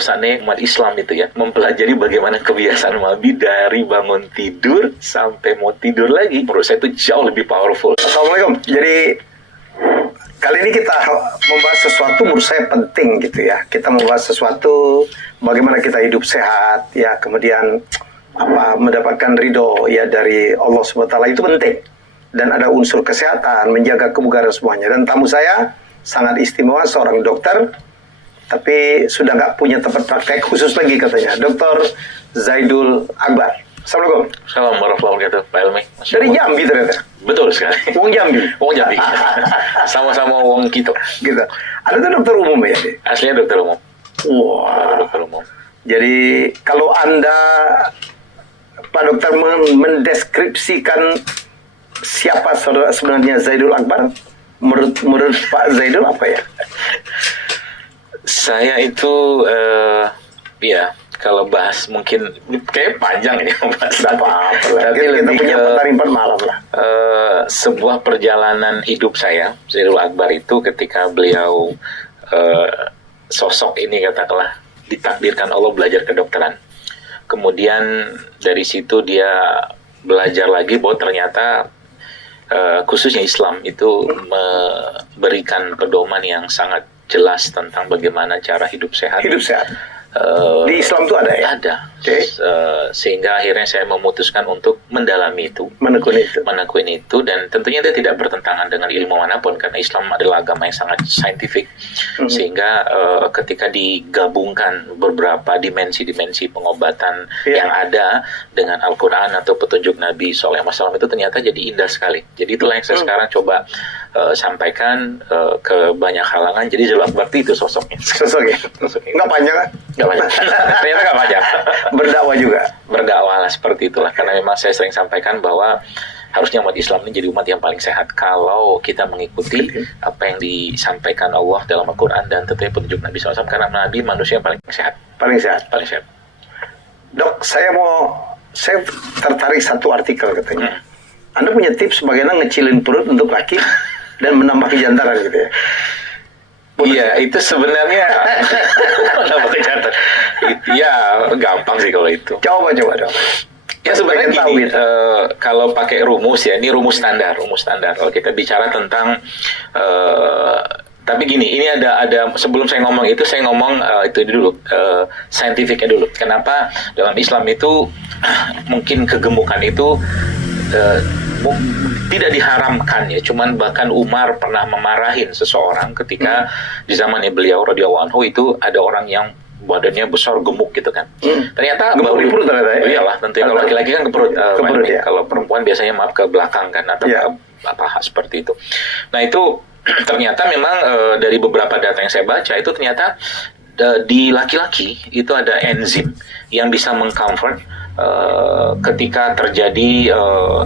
seandainya umat Islam itu ya mempelajari bagaimana kebiasaan Nabi dari bangun tidur sampai mau tidur lagi, menurut saya itu jauh lebih powerful. Assalamualaikum. Jadi kali ini kita membahas sesuatu menurut saya penting gitu ya. Kita membahas sesuatu bagaimana kita hidup sehat ya, kemudian mendapatkan ridho ya dari Allah SWT, itu penting. Dan ada unsur kesehatan, menjaga kebugaran semuanya. Dan tamu saya sangat istimewa, seorang dokter, tapi sudah nggak punya tempat praktek khusus lagi katanya, Dr. Zaidul Akbar. Assalamualaikum. Assalamualaikum warahmatullahi wabarakatuh, Pak Elmi. Dari Jambi ternyata. Betul sekali. Wong Jambi. Wong Jambi. Sama-sama wong gitu. Gitu. Ada tuh dokter umum ya? Aslinya dokter umum. Wah. Dokter umum. Jadi kalau Anda, Pak Dokter, mendeskripsikan siapa sebenarnya Zaidul Akbar, menurut Pak Zaidul apa ya? Saya itu ya kalau bahas mungkin kayak panjang ya bahas. Tapi kita punya petaring per malam lah. Sebuah perjalanan hidup saya, Zaidul Akbar itu ketika beliau sosok ini katakanlah ditakdirkan Allah belajar kedokteran. Kemudian dari situ dia belajar lagi bahwa ternyata khususnya Islam itu memberikan pedoman yang sangat jelas tentang bagaimana cara hidup sehat. Hidup sehat. Di Islam itu ada ya? Ada. Okay. Sehingga akhirnya saya memutuskan untuk mendalami itu. Menekuni itu. Dan tentunya dia tidak bertentangan dengan ilmu manapun. Karena Islam adalah agama yang sangat saintifik. Sehingga ketika digabungkan beberapa dimensi-dimensi pengobatan yang ada dengan Al-Quran atau petunjuk Nabi SAW itu ternyata jadi indah sekali. Jadi itulah yang saya sekarang coba sampaikan ke banyak halangan. Jadi Zaidul Akbar itu sosoknya. Sosoknya. Nggak panjang kan? Nggak banyak. Ternyata nggak banyak. Berdakwah juga. Berdakwah lah seperti itulah. Karena memang saya sering sampaikan bahwa harusnya umat Islam ini jadi umat yang paling sehat kalau kita mengikuti apa yang disampaikan Allah dalam Al-Quran dan tentunya petunjuk Nabi SAW. Karena Nabi manusia yang paling sehat. Paling sehat. Paling sehat. Dok, saya tertarik satu artikel katanya. Anda punya tips bagaimana ngecilin perut untuk laki dan menambah kejantanan gitu ya? Iya, itu sebenarnya menambah kejantanan. Ya, gampang sih kalau itu. Coba dong. Ya sebenarnya gini, kalau pakai rumus ya, ini rumus standar. Kalau kita bicara tentang tapi gini, ini ada sebelum saya ngomong itu, saya ngomong itu dulu, saintifiknya dulu. Kenapa dalam Islam itu mungkin kegemukan itu tidak diharamkan ya, cuman bahkan Umar pernah memarahin seseorang ketika di zamannya beliau radhiyallahu anhu itu ada orang yang badannya besar gemuk gitu kan. Ternyata gemuk di perut ternyata ya. Iyalah, tentunya kalau laki-laki kan ke perut, ya. Kalau perempuan biasanya ke belakang kan atau apa seperti itu. Nah, itu ternyata memang dari beberapa data yang saya baca itu ternyata di laki-laki itu ada enzim yang bisa mengconvert ketika terjadi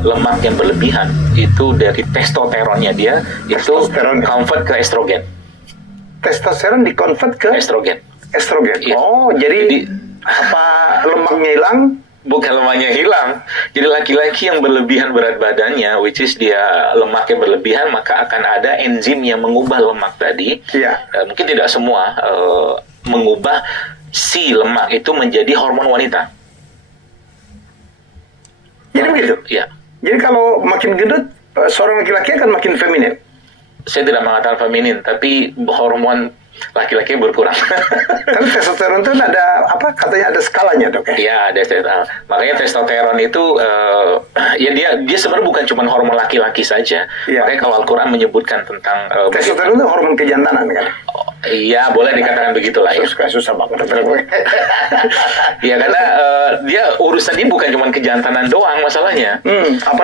lemak yang berlebihan itu dari testosteronnya dia itu convert ke estrogen. Testosteron dikonvert ke estrogen. Iya. Oh, jadi apa lemaknya hilang? Bukan lemaknya hilang. Jadi laki-laki yang berlebihan berat badannya, which is dia lemaknya berlebihan, maka akan ada enzim yang mengubah lemak tadi. Mungkin tidak semua mengubah si lemak itu menjadi hormon wanita. Jadi begitu? Iya. Jadi kalau makin gendut, seorang laki-laki akan makin feminin? Saya tidak mengatakan feminin, tapi hormon laki-laki berkurang. Tapi testosteron itu ada katanya ada skalanya, Dok ya? Iya, ada testosteron. Makanya testosteron itu ya dia sebenarnya bukan cuma hormon laki-laki saja. Makanya kalau Al-Quran menyebutkan tentang testosteron itu hormon kejantanan kan? Iya, boleh dikatakan begitulah ya. Susah banget. Ya karena dia urusan ini bukan cuma kejantanan doang masalahnya.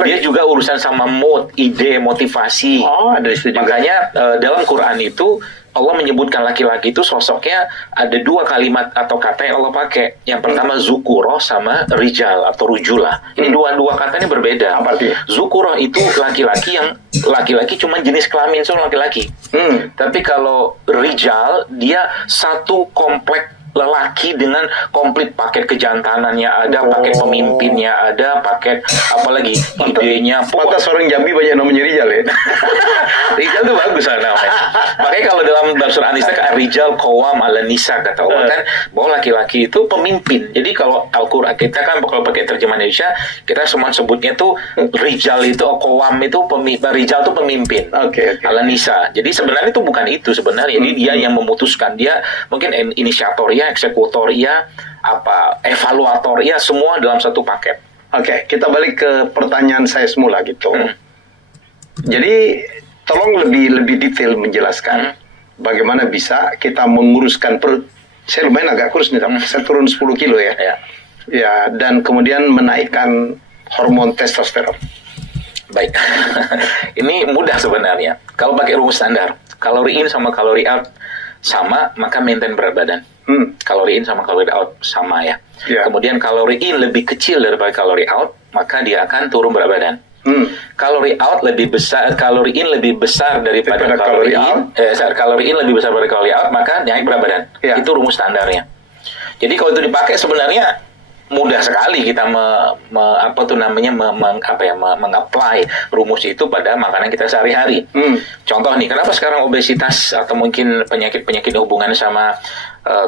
Dia juga urusan sama mood, ide, motivasi. Ada itu juga. Makanya dalam Quran itu Allah menyebutkan laki-laki itu sosoknya ada dua kalimat atau kata yang Allah pakai. Yang pertama zukuroh sama rijal atau rujulah. Ini dua kata ini berbeda. Apa artinya? Zukuroh itu laki-laki yang laki-laki cuma jenis kelamin semua laki-laki. Tapi kalau rijal dia satu komplek lelaki dengan komplit paket kejantanannya ada, paket pemimpinnya ada, paket apalagi idenya. Pantas orang Jambi banyak namanya Rijal ya. Rijal tuh bagus namanya. Makanya kalau dalam surah An-Nisa kan Rijal Qawwam 'ala Nisa kata Allah kan bahwa laki-laki itu pemimpin. Jadi kalau Al-Qur'an kita kan kalau pakai terjemahan Indonesia kita semua sebutnya tuh Rijal itu Qawwam itu Rijal itu pemimpin. Oke. 'ala Nisa. Jadi sebenarnya itu bukan itu sebenarnya. Jadi dia yang memutuskan, dia mungkin inisiator ya, eksekutor ya, evaluator ya, semua dalam satu paket. Oke, kita balik ke pertanyaan saya semula gitu. Jadi tolong lebih detail menjelaskan bagaimana bisa kita menguruskan perut. Saya lumayan agak kurus nih, saya turun 10 kilo ya. Ya, dan kemudian menaikkan hormon testosteron. Baik, ini mudah sebenarnya. Kalau pakai rumus standar, kalori in sama kalori out sama, maka maintain berat badan. Kalori in sama kalori out sama ya. Kemudian kalori in lebih kecil daripada kalori out, maka dia akan turun berat badan. Kalori out lebih besar, kalori in lebih besar daripada kalori in. Kalori in lebih besar daripada kalori out, maka naik berat badan. Itu rumus standarnya. Jadi kalau itu dipakai sebenarnya mudah sekali kita mengapply rumus itu pada makanan kita sehari-hari. Contoh nih, kenapa sekarang obesitas atau mungkin penyakit hubungan sama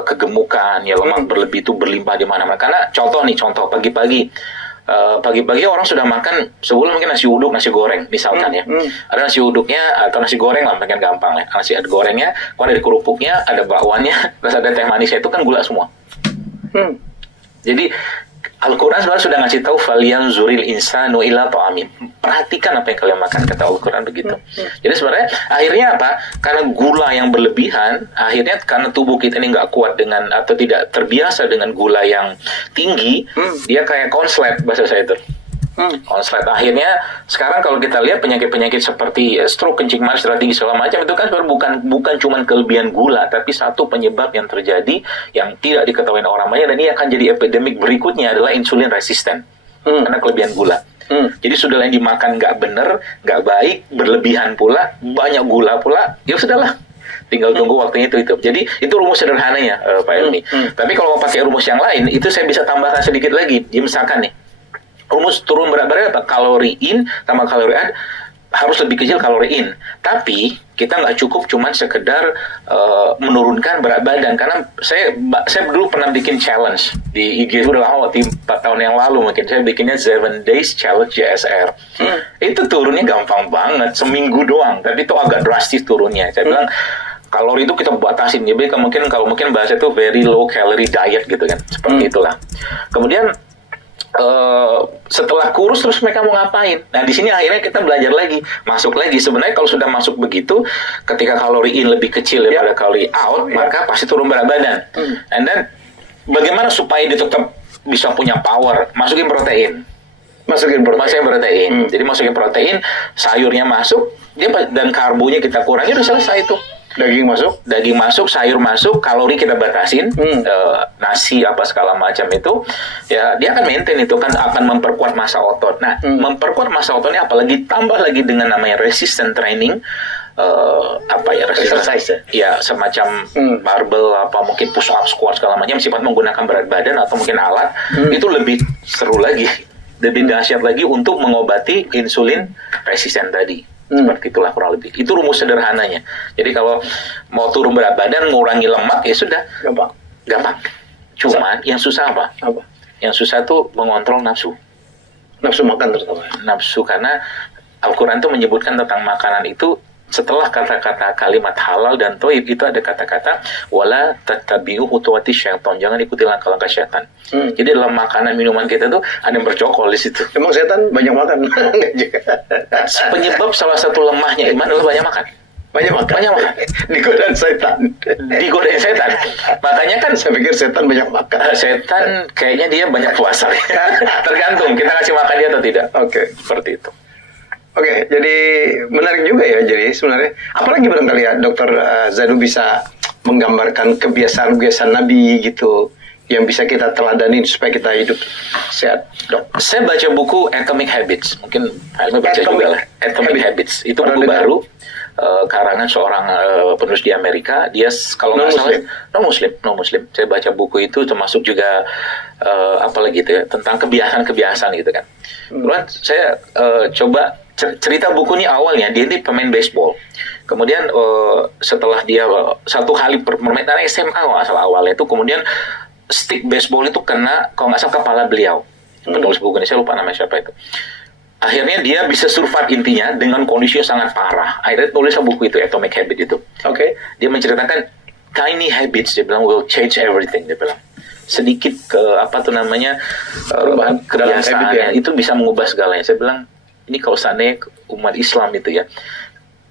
kegemukan, ya lemak berlebih itu berlimpah di mana-mana. Karena contoh pagi-pagi orang sudah makan sebelum mungkin nasi uduk, nasi goreng misalkan ya. Ada nasi uduknya atau nasi goreng lah, makin gampang ya. Nasi gorengnya, kalau ada kerupuknya, ada bakwannya, terus ada teh manisnya, itu kan gula semua. Jadi Al-Quran sebenarnya sudah ngasih tahu falyanzuril insanu ila ta'amim. Perhatikan apa yang kalian makan, kata Al-Quran begitu. Jadi sebenarnya akhirnya apa? Karena gula yang berlebihan, akhirnya karena tubuh kita ini nggak kuat dengan atau tidak terbiasa dengan gula yang tinggi, dia kayak konslet bahasa saya itu. Konslet. Akhirnya sekarang kalau kita lihat penyakit-penyakit seperti stroke, kencing manis, darah tinggi segala macam itu kan sebenarnya bukan cuma kelebihan gula, tapi satu penyebab yang terjadi yang tidak diketahui orang banyak, dan ini akan jadi epidemik berikutnya adalah insulin resisten karena kelebihan gula. Jadi sudah yang dimakan nggak benar, nggak baik, berlebihan pula, banyak gula pula, ya sudahlah. Tinggal tunggu waktunya itu. Jadi itu rumus sederhananya, Pak Elmi. Tapi kalau mau pakai rumus yang lain, itu saya bisa tambahkan sedikit lagi. Jadi misalkan nih, rumus turun berat badan apa? Kalori in sama kalori out harus lebih kecil kalori in. Tapi kita nggak cukup cuman sekedar menurunkan berat badan. Karena saya dulu pernah bikin challenge di IG, udah lama, 4 tahun yang lalu mungkin. Saya bikinnya 7 Days Challenge JSR. Itu turunnya gampang banget, seminggu doang. Tapi itu agak drastis turunnya. Saya bilang kalori itu kita batasin. Jadi kalau mungkin bahasa itu very low calorie diet gitu kan. Seperti itulah. Kemudian setelah kurus terus mereka mau ngapain? Nah di sini akhirnya kita belajar lagi, masuk lagi. Sebenarnya kalau sudah masuk begitu, ketika kalori in lebih kecil daripada kalori out, maka pasti turun berat badan. And then bagaimana supaya dia tetap bisa punya power? Masukin protein. Jadi masukin protein, sayurnya masuk, dan karbonya kita kurangi, udah selesai itu. Daging masuk, sayur masuk, kalori kita batasin, nasi apa segala macam itu, ya dia akan maintain itu kan, akan memperkuat massa otot. Nah, memperkuat massa ototnya apalagi tambah lagi dengan namanya resistant training, exercise ya, semacam barbell apa mungkin push up, squat segala macam, sifat menggunakan berat badan atau mungkin alat, itu lebih seru lagi, lebih dahsyat lagi untuk mengobati insulin resisten tadi. Seperti itulah kurang lebih. Itu rumus sederhananya. Jadi kalau mau turun berat badan, ngurangi lemak, ya sudah. Gampang. Cuman yang susah apa? Yang susah tuh mengontrol nafsu. Nafsu makan terutama. Nafsu, karena Al-Quran tuh menyebutkan tentang makanan itu setelah kata-kata kalimat halal dan thayyib itu ada kata-kata wala tattabi'u khutuwati syaitan, jangan ikuti langkah-langkah syaitan. Jadi dalam makanan minuman kita tuh ada yang bercokol di situ. Emang setan banyak makan? Penyebab salah satu lemahnya iman adalah banyak makan. Digodain setan. Makanya kan saya pikir setan banyak makan. Setan kayaknya dia banyak puasa. Tergantung kita kasih makan dia atau tidak. Seperti itu. Oke, jadi menarik juga ya. Jadi sebenarnya, apalagi barangkali ya Dokter Zaidu bisa menggambarkan kebiasaan-kebiasaan Nabi gitu, yang bisa kita teladanin supaya kita hidup sehat, Dok. Saya baca buku Atomic Habits, mungkin Pak baca juga lah. Atomic Habits, itu buku baru. karangan seorang penulis di Amerika. Dia kalau nggak salah non muslim. Saya baca buku itu, termasuk juga apalagi itu ya, tentang kebiasaan gitu kan. Kemudian saya coba cerita buku ini awalnya, dia ini pemain baseball. Kemudian setelah dia satu kali permainan SMA masalah awalnya itu, kemudian stick baseball itu kena kalau nggak salah kepala beliau. Penulis buku ini saya lupa namanya siapa itu. Akhirnya dia bisa survive intinya dengan kondisinya sangat parah. Akhirnya tulis buku itu, Atomic Habit itu. Oke. Dia menceritakan tiny habits, dia bilang will change everything, dia bilang. Sedikit perubahan kebiasaan itu bisa mengubah segalanya. Saya bilang ini kalau seandainya umat Islam itu ya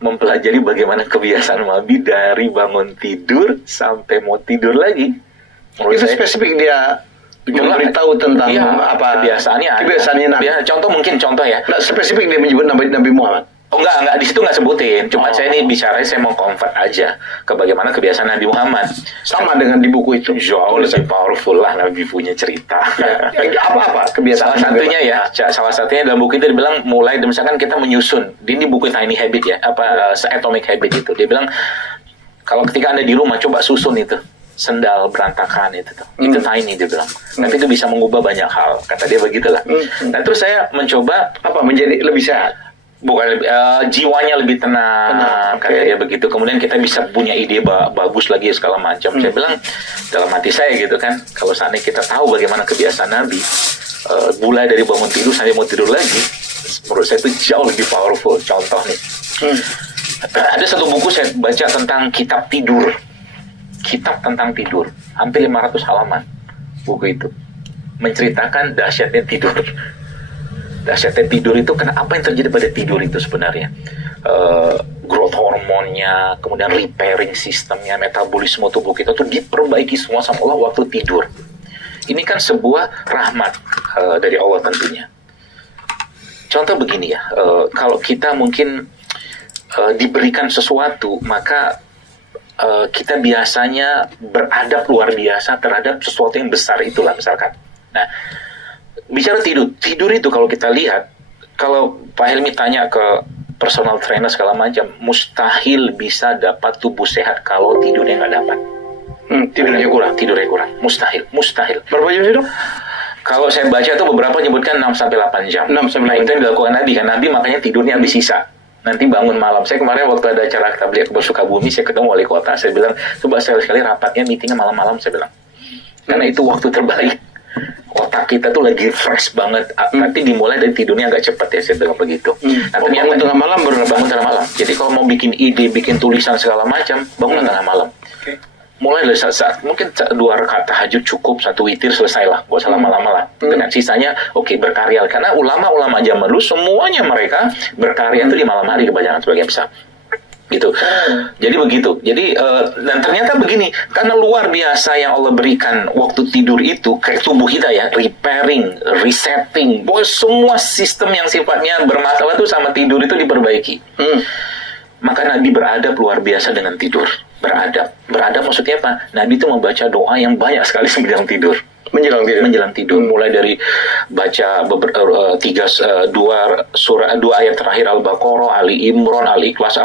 mempelajari bagaimana kebiasaan Nabi dari bangun tidur sampai mau tidur lagi. Itu spesifik dia memberitahu tentang kebiasaannya Nabi. Contoh ya. Nah, spesifik dia menyebut Nabi Muhammad. Oh enggak di situ enggak sebutin. Cuma saya ini bicara, saya mau convert aja ke bagaimana kebiasaan Nabi Muhammad. Sama dengan di buku itu. Jauh lebih powerful lah, Nabi punya cerita. Apa kebiasaan? Salah satunya dalam buku itu dia bilang mulai misalkan kita menyusun. Ini buku Tiny Habit ya, Atomic Habit itu. Dia bilang kalau ketika Anda di rumah coba susun itu. Sendal berantakan itu tiny, dia bilang. Tapi itu bisa mengubah banyak hal, kata dia begitulah. Nah terus saya mencoba menjadi lebih sehat, bukan jiwanya lebih tenang. Kata dia begitu. Kemudian kita bisa punya ide bagus lagi segala macam. Saya bilang dalam hati saya gitu kan, kalau seandainya kita tahu bagaimana kebiasaan Nabi, mulai dari bangun tidur sampai mau tidur lagi, menurut saya itu jauh lebih powerful. Contoh nih, ada satu buku saya baca tentang kitab tidur. Kitab tentang tidur, hampir 500 halaman buku itu, menceritakan dahsyatnya tidur. Dahsyatnya tidur itu, apa yang terjadi pada tidur itu sebenarnya, growth hormonnya, kemudian repairing sistemnya, metabolisme tubuh kita tuh diperbaiki semua sama Allah waktu tidur. Ini kan sebuah rahmat dari Allah tentunya. Contoh begini ya, kalau kita mungkin diberikan sesuatu, maka kita biasanya beradab luar biasa terhadap sesuatu yang besar itulah misalkan. Nah, bicara tidur itu kalau kita lihat, kalau Pak Helmi tanya ke personal trainer segala macam, mustahil bisa dapat tubuh sehat kalau tidurnya nggak dapat. Tidurnya kurang, mustahil. Berapa jam sih dong? Kalau saya baca itu beberapa menyebutkan 6-8 jam. Nah, itu yang dilakukan Nabi kan, Nabi makanya tidurnya habis sisa. Nanti bangun malam. Saya kemarin waktu ada acara tabligh ke Sukabumi, saya ketemu wali kota. Saya bilang, coba sekali-sekali rapatnya, meetingnya malam-malam, saya bilang. Karena itu waktu terbaik. Otak kita tuh lagi fresh banget. Nanti dimulai dari tidurnya agak cepat ya, saya bilang begitu. Bangun tengah malam bangun tengah malam. Jadi kalau mau bikin ide, bikin tulisan segala macam, bangun tengah malam. Mulai dari saat mungkin 2 rakaat tahajud cukup, 1 witir selesai lah, gak usah lama-lama lah. Dengan sisanya berkarya, karena ulama-ulama zaman dulu semuanya mereka berkarya itu di malam hari kebanyakan sebagian besar gitu. Jadi begitu. Jadi dan ternyata begini, karena luar biasa yang Allah berikan waktu tidur itu kayak tubuh kita ya, repairing, resetting, semua sistem yang sifatnya bermasalah itu sama tidur itu diperbaiki. Maka Nabi beradab luar biasa dengan tidur. Beradab maksudnya apa? Nabi itu membaca doa yang banyak sekali menjelang tidur. Menjelang tidur. Mulai dari baca 2 ayat terakhir Al-Baqarah, Ali Imran, Al-Ikhlas,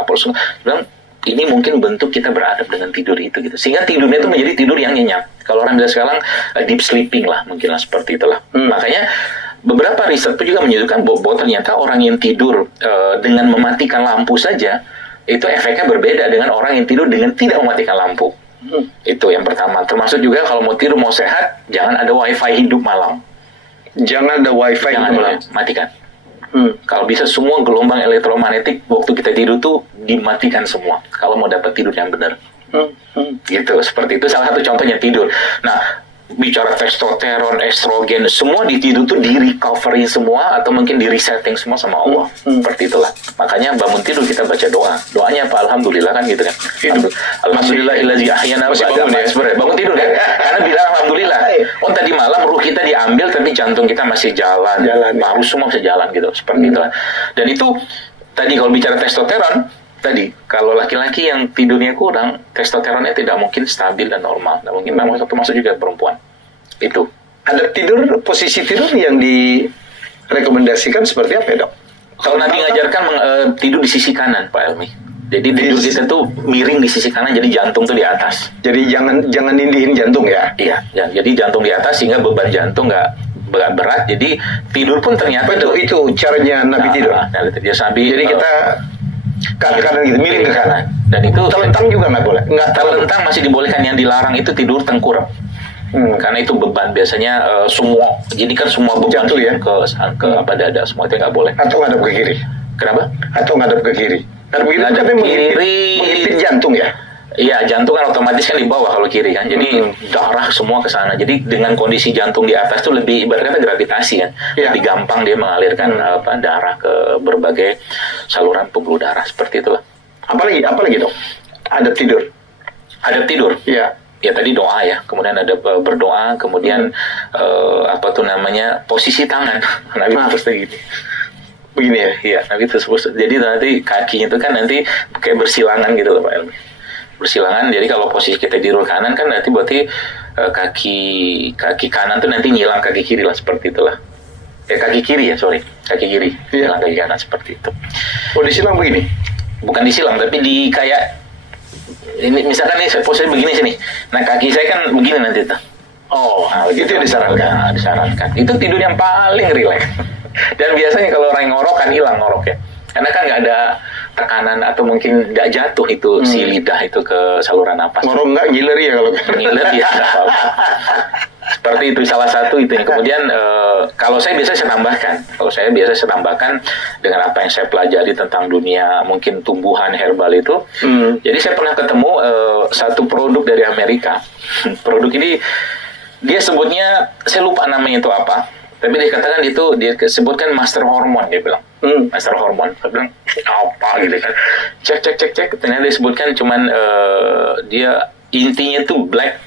ini mungkin bentuk kita beradab dengan tidur itu gitu. Sehingga tidurnya itu menjadi tidur yang nyenyak. Kalau orang bilang sekarang deep sleeping lah, mungkin lah seperti itulah. Makanya beberapa riset pun juga menunjukkan bahwa ternyata orang yang tidur dengan mematikan lampu saja, itu efeknya berbeda dengan orang yang tidur dengan tidak mematikan lampu. Itu yang pertama. Termasuk juga kalau mau tidur, mau sehat, jangan ada wifi hidup malam. Jangan matikan. Kalau bisa semua gelombang elektromagnetik waktu kita tidur tuh dimatikan semua. Kalau mau dapat tidur yang benar. Gitu, seperti itu salah satu contohnya tidur. Nah, bicara testosteron, estrogen, semua di tidur tuh di recovery semua atau mungkin di resetting semua sama Allah. Seperti itulah. Makanya bangun tidur kita baca doa. Doanya apa? Alhamdulillah kan gitu kan. Alhamdulillahillazi ahyana bangun tidur kan. Karena bilang alhamdulillah. Tadi malam ruh kita diambil tapi jantung kita masih jalan. Baru semua bisa jalan gitu. Seperti itulah. Dan itu tadi kalau bicara testosteron, tadi kalau laki-laki yang tidurnya kurang, testosteronnya tidak mungkin stabil dan normal. Tidak mungkin termasuk juga perempuan. Itu. Ada posisi tidur yang direkomendasikan seperti apa ya, Dok? Kalau Nabi ngajarkan tidur di sisi kanan, Pak Elmi. Jadi tidur kita tuh miring di sisi kanan, jadi jantung tuh di atas. Jadi jangan nindihin jantung ya. Iya, ya, jadi jantung di atas sehingga beban jantung nggak berat. Jadi tidur pun ternyata itu caranya Nabi tidur. Jadi kita ke kanan gitu, miring ke kanan. Dan itu telentang juga nggak boleh. Nggak telentang masih dibolehkan, yang dilarang itu tidur tengkurap. Karena itu beban biasanya semua. Jadi kan semua beban jatuh ya ke apa dada semua itu nggak boleh. Atau ngadep ke kiri. Kenapa? Atau ngadep ke kiri. Ngadep ke kiri menghimpit jantung ya. Iya, jantung kan otomatis kan di bawah kalau kiri kan. Jadi darah semua ke sana. Jadi dengan kondisi jantung di atas tuh lebih ibaratnya gravitasi kan. Lebih gampang dia mengalirkan darah ke berbagai saluran pembuluh darah seperti itulah. Apalagi dok? Adab tidur. Iya. Ya tadi doa ya, kemudian ada berdoa, kemudian posisi tangan. Nabi terus begini ya. Iya, Nabi terus. Jadi nanti kakinya itu kan nanti kayak bersilangan gitu loh Pak Elmi. Bersilangan, jadi kalau posisi kita tidur kanan kan berarti kaki kanan tuh nanti nyilang kaki kiri lah, seperti itulah. Kaki kiri nyilang kaki kanan seperti itu. Oh, disilang begini? Bukan disilang, tapi di kayak ini misalkan nih posisi begini sini. Nah kaki saya kan begini nanti tuh. Oh, itu yang disarankan. Disarankan. Itu tidur yang paling rileks. Dan biasanya kalau orang ngorok kan hilang ngoroknya. Karena kan nggak ada tekanan atau mungkin nggak jatuh itu si lidah itu ke saluran napas. Ngorok nggak ngiler ya kalau ngiler ya. Seperti itu salah satu itu. Kemudian kalau saya biasa saya tambahkan dengan apa yang saya pelajari tentang dunia mungkin tumbuhan herbal itu. Jadi saya pernah ketemu satu produk dari Amerika. Produk ini dia sebutnya, saya lupa namanya itu apa. Tapi dia katakan dia sebutkan master hormon, dia bilang. Master hormon. Saya bilang apa gitu kan. Cek. Ternyata dia sebutkan cuman dia intinya tuh black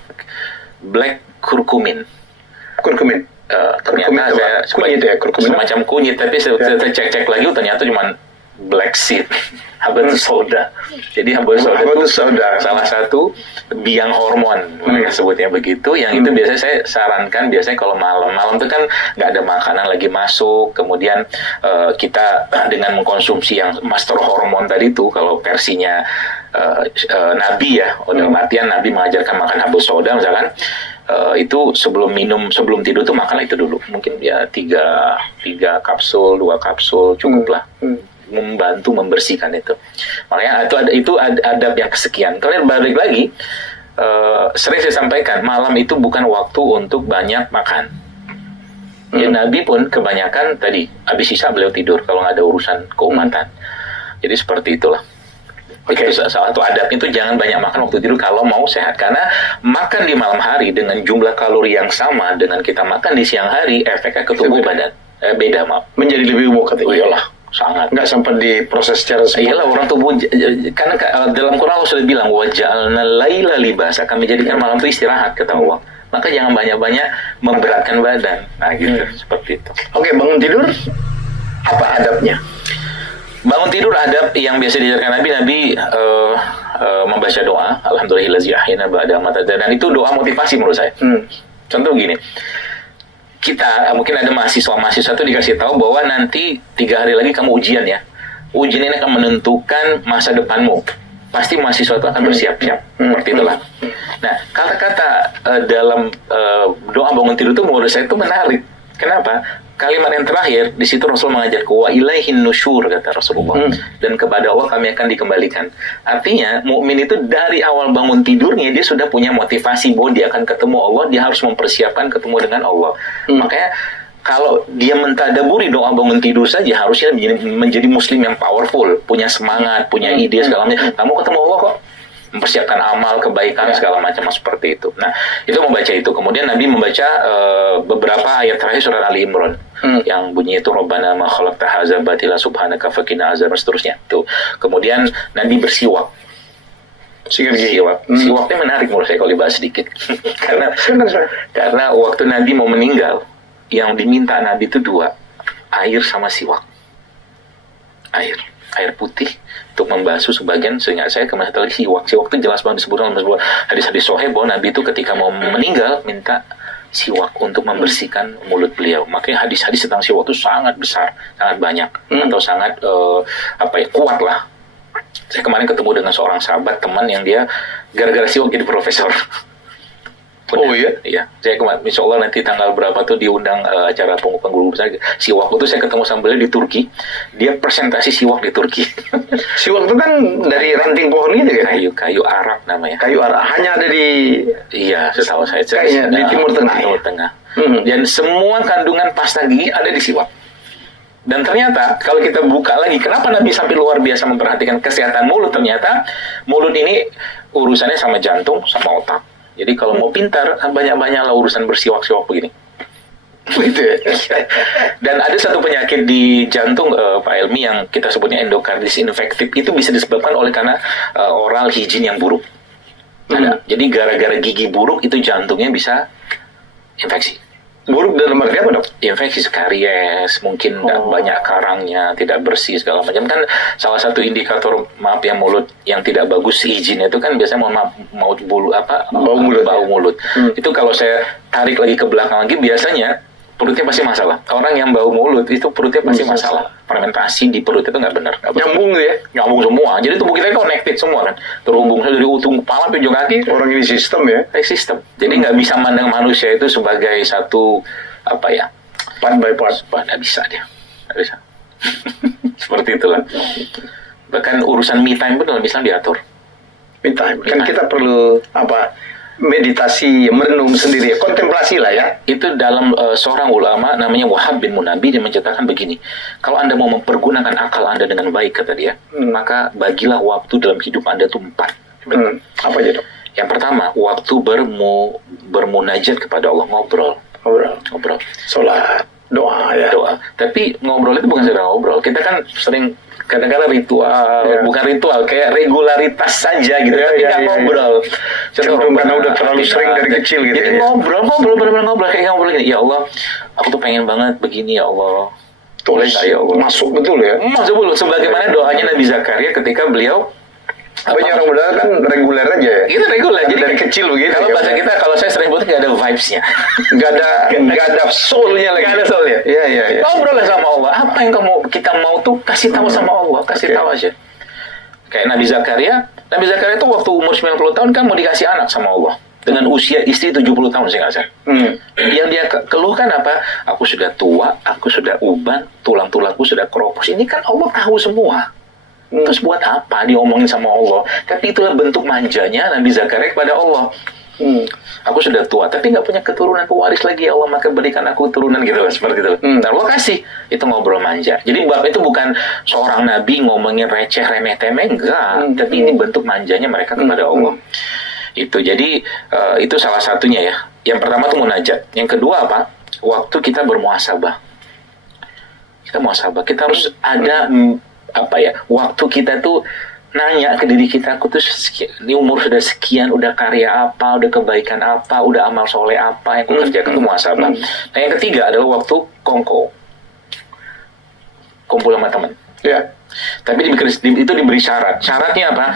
kurkumin. Ternyata saya semacam kunyit, tapi saya cek lagi ternyata cuman black seed, habatus sauda. Jadi habatus sauda salah satu biang hormon, mereka sebutnya begitu. Yang itu biasanya saya sarankan kalau malam itu kan nggak ada makanan lagi masuk, kemudian kita dengan mengkonsumsi yang master hormon tadi itu, kalau versinya Nabi ya, dalam artian Nabi mengajarkan makan habatus sauda misalkan. Itu sebelum tidur tuh makanlah itu dulu, mungkin ya 3 kapsul, 2 kapsul cukuplah. Membantu membersihkan itu. Makanya itu adab yang kesekian. Kalian balik lagi, sering saya sampaikan, malam itu bukan waktu untuk banyak makan. Ya, Nabi pun kebanyakan tadi habis sisa beliau tidur kalau nggak ada urusan keumatan. Jadi seperti itulah. Itu salah satu adabnya itu jangan banyak makan waktu tidur kalau mau sehat. Karena makan di malam hari dengan jumlah kalori yang sama dengan kita makan di siang hari, efeknya ke tubuh badan beda, maaf. Menjadi lebih gemuk katanya. Oh iyalah, sangat. Nggak sempat diproses secara sempurna. Iyalah, orang tubuh, karena dalam Quran Allah sudah bilang waja'alna laila libasa, kami jadikan malam itu istirahat, kata Allah. Maka jangan banyak-banyak memberatkan badan. Nah gitu, seperti itu. Oke, bangun tidur apa adabnya? Bangun tidur adab yang biasa diajarkan Nabi membaca doa alhamdulillazi ahyana ba'da matadana, dan itu doa motivasi menurut saya. Contoh gini, kita mungkin ada mahasiswa itu dikasih tahu bahwa nanti 3 hari lagi kamu ujian ya. Ujian ini akan menentukan masa depanmu. Pasti mahasiswa itu akan bersiap-siap. Seperti itulah. Nah, kata-kata dalam doa bangun tidur itu menurut saya itu menarik. Kenapa? Kalimat yang terakhir di situ Rasul mengajar wa ilaihin nusyur, kata Rasulullah, dan kepada Allah kami akan dikembalikan. Artinya mukmin itu dari awal bangun tidurnya dia sudah punya motivasi bahwa dia akan ketemu Allah, dia harus mempersiapkan ketemu dengan Allah. Makanya kalau dia mentadaburi doa bangun tidur saja, harusnya menjadi muslim yang powerful, punya semangat, punya ide segala macam. Kamu ketemu Allah kok, mempersiapkan amal kebaikan segala macam seperti itu. Nah, itu membaca itu. Kemudian Nabi membaca beberapa ayat terakhir surat Ali Imran yang bunyi itu Rabbana ma khalaqta hadza batila subhanaka faqina azab, seterusnya. Tuh. Kemudian Nabi bersiwak. Siwaknya menarik menurut saya kalau dibahas sedikit. karena waktu Nabi mau meninggal, yang diminta Nabi itu 2, air sama siwak. Air putih untuk membasuh sebagian, sehingga saya kemarin lagi siwak itu jelas banget disebutkan dalam hadis-hadis sahih bahwa Nabi itu ketika mau meninggal minta siwak untuk membersihkan mulut beliau. Makanya hadis-hadis tentang siwak itu sangat besar, sangat banyak, atau sangat kuat lah. Saya kemarin ketemu dengan seorang sahabat teman yang dia gara-gara siwak jadi profesor. Oh iya? Iya. Saya kemarin, insya Allah nanti tanggal berapa tuh diundang acara pengguru besar siwak itu, saya ketemu sama beliau di Turki. Dia presentasi siwak di Turki. Siwak itu kan dari ranting pohon gitu ya? Kayu Arak namanya. Kayu Arak. Hanya ada di... Iya, setahu saya. Kayaknya di Timur Tengah. Timur Tengah. Dan semua kandungan pasta gigi ada di siwak. Dan ternyata kalau kita buka lagi, kenapa Nabi sampai luar biasa memperhatikan kesehatan mulut? Ternyata mulut ini urusannya sama jantung, sama otak. Jadi kalau mau pintar, banyak-banyaklah urusan bersiwak-siwak begini. Gitu ya? Dan ada satu penyakit di jantung, Pak Elmi, yang kita sebutnya endokarditis infektif. Itu bisa disebabkan oleh karena oral hygiene yang buruk. Ada. Jadi gara-gara gigi buruk, itu jantungnya bisa infeksi. Buruk dalam arti apa, Dok? Infeksi, karies, mungkin banyak karangnya, tidak bersih segala macam. Kan salah satu indikator mulut yang tidak bagus hygiene itu kan biasanya bau mulut. Itu kalau saya tarik lagi ke belakang lagi, biasanya perutnya pasti masalah. Orang yang bau mulut itu perutnya pasti masalah. Fermentasi di perut itu nggak benar. Nyambung ya? Nyambung semua. Jadi tubuh kita connected semua kan. Terhubung dari ujung kepala ke ujung kaki. Orang ini sistem ya? Sistem. Jadi nggak bisa mandang manusia itu sebagai satu part by part. Nggak bisa dia. Nggak bisa. Seperti itulah. Bahkan urusan me time pun dalam Islam diatur. Me time. Kan kita perlu meditasi, merenung sendiri, kontemplasi lah ya. Itu dalam seorang ulama namanya Wahab bin Munabi, dia menceritakan begini, kalau Anda mau mempergunakan akal Anda dengan baik, kata dia, maka bagilah waktu dalam hidup Anda itu 4. Apa aja, Dok? Yang pertama, waktu bermunajat kepada Allah, ngobrol. Sholat, doa ya. Doa. Tapi ngobrol itu bukan sekedar ngobrol. Kita kan sering kadang-kadang ritual, bukan ritual, kayak regularitas saja gitu, tapi nggak ngobrol. Cenderung karena udah terlalu sering dari kecil gitu. Jadi ngobrol, benar-benar kayak ngobrol gini. Ya Allah, aku tuh pengen banget begini ya Allah. Boleh nggak ya Allah? Masuk betul ya? Masuk betul. Sebagaimana doanya Nabi Zakaria ketika beliau banyak orang muda kan reguler aja ya? Itu reguler. Jadi dari kecil begitu. Kalau bahasa kita, kalau saya sering buat nggak ada vibes-nya. Nggak ada soul-nya lagi. Nggak ada soul-nya. Iya. Ngobrol lah sama Allah. Apa yang kita mau tuh kasih tahu sama Allah. Kasih tahu aja. Kayak Nabi Zakaria itu waktu umur 90 tahun kan mau dikasih anak sama Allah. Dengan usia istri 70 tahun, saya nggak sadar. Yang dia keluhkan apa? Aku sudah tua, aku sudah uban, tulang-tulangku sudah keropos. Ini kan Allah tahu semua. Terus buat apa diomongin sama Allah? Tapi itulah bentuk manjanya Nabi Zakaria kepada Allah. Aku sudah tua, tapi nggak punya keturunan pewaris lagi ya Allah, maka berikan aku keturunan gitu, seperti itu. Dan Allah kasih. Itu ngobrol manja. Jadi bab itu bukan seorang nabi ngomongin receh, remeh, temeh, enggak. Tapi ini bentuk manjanya mereka kepada Allah. Itu jadi itu salah satunya ya. Yang pertama tuh munajat. Yang kedua apa? Waktu kita bermuhasabah. Kita harus ada waktu kita tuh nanya ke diri kita, aku tuh ini umur sudah sekian, udah karya apa, udah kebaikan apa, udah amal soleh apa yang aku kerjakan, itu muhasabah. Nah yang ketiga adalah waktu kumpul sama teman. Ya. Tapi itu diberi syarat. Syaratnya apa?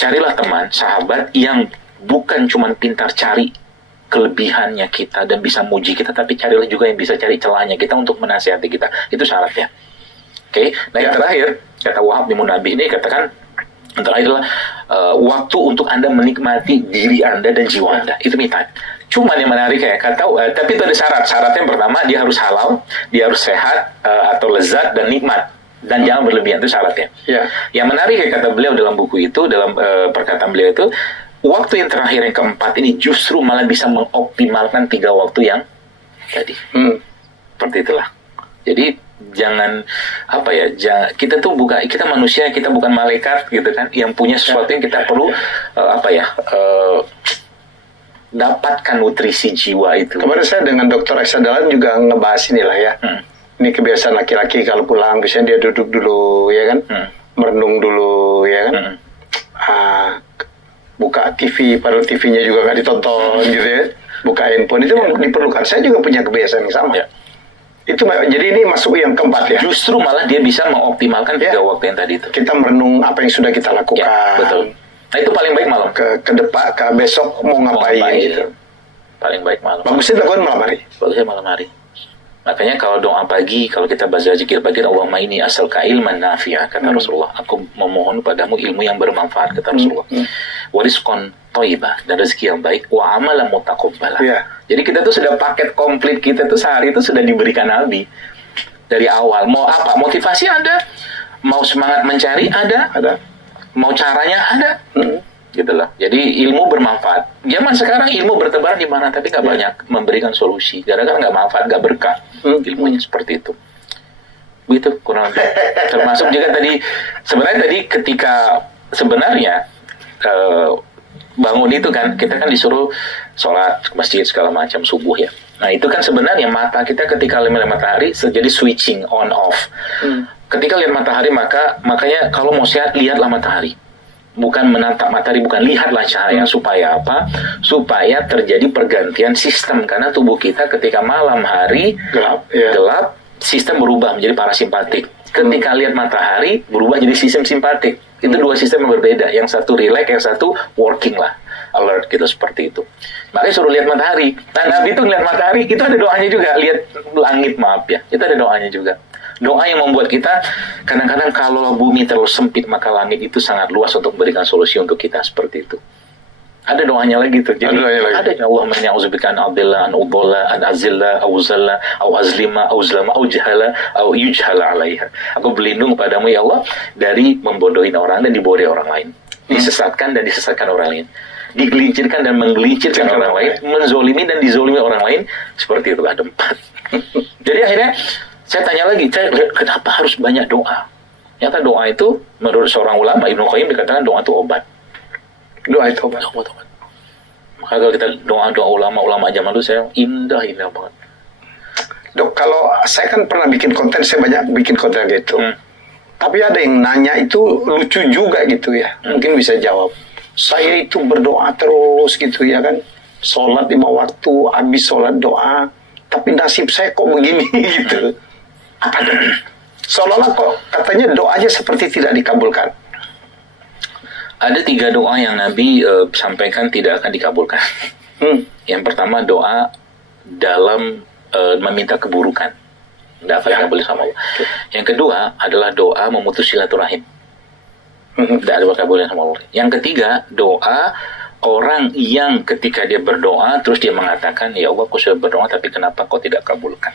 Carilah teman, sahabat yang bukan cuma pintar cari kelebihannya kita dan bisa muji kita, tapi carilah juga yang bisa cari celahnya kita untuk menasihati kita. Itu syaratnya. Oke. Nah yang terakhir, kata Wahab bin Munabi ini katakan, yang terakhir adalah waktu untuk Anda menikmati diri Anda dan jiwa Anda. Itu me time. Cuman yang menarik ya, tapi itu ada syarat. Syaratnya yang pertama, dia harus halal, dia harus sehat atau lezat dan nikmat. Dan jangan berlebihan, itu syaratnya. Yang menarik ya, kata beliau dalam buku itu, dalam perkataan beliau itu, waktu yang terakhir yang keempat ini justru malah bisa mengoptimalkan 3 waktu yang tadi. Seperti itulah. Jadi jangan kita tuh kita manusia, kita bukan malaikat gitu kan, yang punya sesuatu yang kita perlu dapatkan nutrisi jiwa itu. Kemarin saya dengan Dr. Esa Dahlan juga ngebahas inilah ya. Ini kebiasaan laki-laki kalau pulang biasanya dia duduk dulu ya kan, merenung dulu ya kan, buka TV, padahal TV-nya juga nggak ditonton gitu ya, buka handphone itu diperlukan. Saya juga punya kebiasaan yang sama. Itu jadi ini masuk yang keempat ya. Justru malah dia bisa mengoptimalkan 3 waktu yang tadi itu. Kita merenung apa yang sudah kita lakukan. Betul. Nah itu paling baik malam. Ke depan, ke besok mau ngapain gitu. Paling baik malam. Bagusnya dilakukan malam hari. Bagusnya malam hari. Makanya kalau doa pagi, kalau kita baca zikir pagi, Allahumma inni as'aluka ilman nafi'a, kata Rasulullah. Aku memohon padamu ilmu yang bermanfaat, kata Rasulullah. Wa rizqan thayyibah, dan rezeki yang baik, wa amalan mutaqabbala. Jadi kita tuh sudah paket komplit, kita tuh sehari itu sudah diberikan Nabi. Dari awal, mau apa? Motivasi ada, mau semangat mencari ada, mau caranya ada. Gitu loh. Jadi ilmu bermanfaat. Zaman sekarang ilmu bertebaran di mana, tapi nggak banyak memberikan solusi. Gara-gara nggak manfaat, nggak berkah. Ilmunya seperti itu. Begitu kurang lebih. Termasuk juga tadi, ketika sebenarnya bangun itu kan, kita kan disuruh sholat ke masjid segala macam subuh ya. Nah itu kan sebenarnya mata kita ketika lihat matahari jadi switching on off. Ketika lihat matahari makanya kalau mau sehat lihatlah matahari. Bukan menatap matahari, bukan lihatlah cahaya. Supaya apa? Supaya terjadi pergantian sistem. Karena tubuh kita ketika malam hari gelap, sistem berubah menjadi parasimpatik. Ketika lihat matahari, berubah jadi sistem simpatik. Itu dua sistem yang berbeda. Yang satu relax, yang satu working lah. Alert gitu, seperti itu. Makanya suruh lihat matahari. Nah, Nabi itu lihat matahari, itu ada doanya juga. Lihat langit, maaf ya. Itu ada doanya juga. Doa yang membuat kita, kadang-kadang kalau bumi terlalu sempit, maka langit itu sangat luas untuk memberikan solusi untuk kita, seperti itu. Ada doanya lagi tuh. Jadi ada Allahumma inni a'udzubika an adilla, an udalla, an azilla, au zalla, au azlima, au zlama, au jahala, au yujhala alaiha. Aku berlindung padamu ya Allah dari membodohin orang dan dibodohi orang lain. Disesatkan dan disesatkan orang lain. Digelincirkan dan menggelincirkan orang lain, menzolimi dan dizolimi orang lain, seperti itu. Ada 4. Jadi akhirnya saya tanya lagi, kenapa harus banyak doa? Ternyata doa itu, menurut seorang ulama, Ibnu Qayyim dikatakan doa itu obat. Doa itu obat. Maka kalau kita doa ulama zaman dulu, saya indah banget. Dok, kalau saya kan pernah bikin konten, saya banyak bikin konten gitu. Tapi ada yang nanya itu lucu juga gitu ya. Mungkin bisa jawab. Saya itu berdoa terus gitu ya kan. Sholat 5 waktu, habis sholat doa. Tapi nasib saya kok begini gitu. Apa dong? Seolah-olah kok katanya doanya seperti tidak dikabulkan. Ada 3 doa yang Nabi sampaikan tidak akan dikabulkan. Yang pertama doa dalam meminta keburukan, tidak akan dikabulkan sama Allah. Yang kedua adalah doa memutus silaturahim, tidak ada dikabulkan sama Allah. Yang ketiga doa orang yang ketika dia berdoa terus dia mengatakan, ya Allah aku sudah berdoa tapi kenapa kau tidak kabulkan.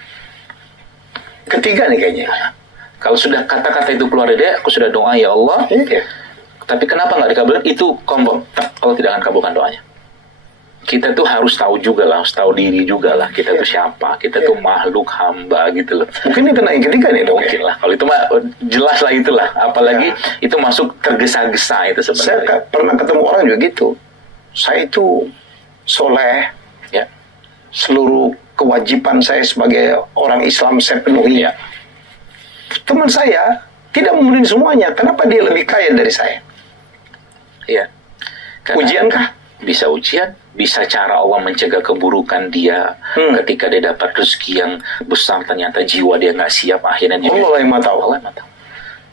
Ketiga nih kayaknya. Kalau sudah kata-kata itu keluar dari dia, aku sudah doa ya Allah, tapi kenapa nggak dikabulkan, itu confirm kalau tidak akan kabulkan doanya. Kita tuh harus tahu juga lah, harus tahu diri juga lah, kita tuh siapa, kita tuh makhluk hamba gitu loh. Mungkin ini kena yang ketiga nih dong. Mungkin lah, kalau itu mah jelas lah itulah, apalagi itu masuk tergesa-gesa itu sebenarnya. Saya pernah ketemu orang juga gitu. Saya itu soleh, seluruh kewajiban saya sebagai orang Islam saya penuhi. Teman saya tidak memenuhi semuanya. Kenapa dia lebih kaya dari saya? Ujian kah? Bisa ujian, bisa cara Allah mencegah keburukan dia ketika dia dapat rezeki yang besar, ternyata jiwa dia nggak siap, akhirnya Allah yang tahu. Allah yang tahu.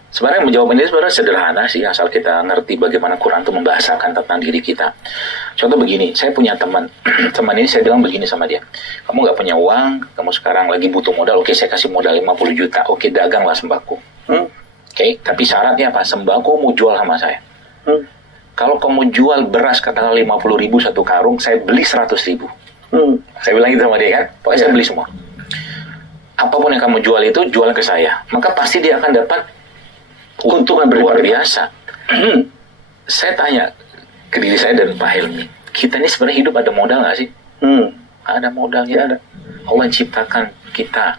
Sebenarnya menjawab ini sebenarnya sederhana sih, asal kita ngerti bagaimana Quran itu membahasakan tentang diri kita. Contoh begini, saya punya teman ini saya bilang begini sama dia, kamu nggak punya uang, kamu sekarang lagi butuh modal, oke saya kasih modal 50 juta, oke daganglah sembako. Oke, tapi syaratnya apa? Sembako mau jual sama saya. Kalau kamu jual beras katakanlah 50.000 satu karung, saya beli 100.000. Saya bilang gitu sama dia kan, pokoknya saya beli semua. Apapun yang kamu jual itu, jual ke saya. Maka pasti dia akan dapat keuntungan luar biasa. Saya tanya ke diri saya dan Pak Helmi, kita ini sebenarnya hidup ada modal nggak sih? Ada modalnya, ada. Allah ciptakan kita.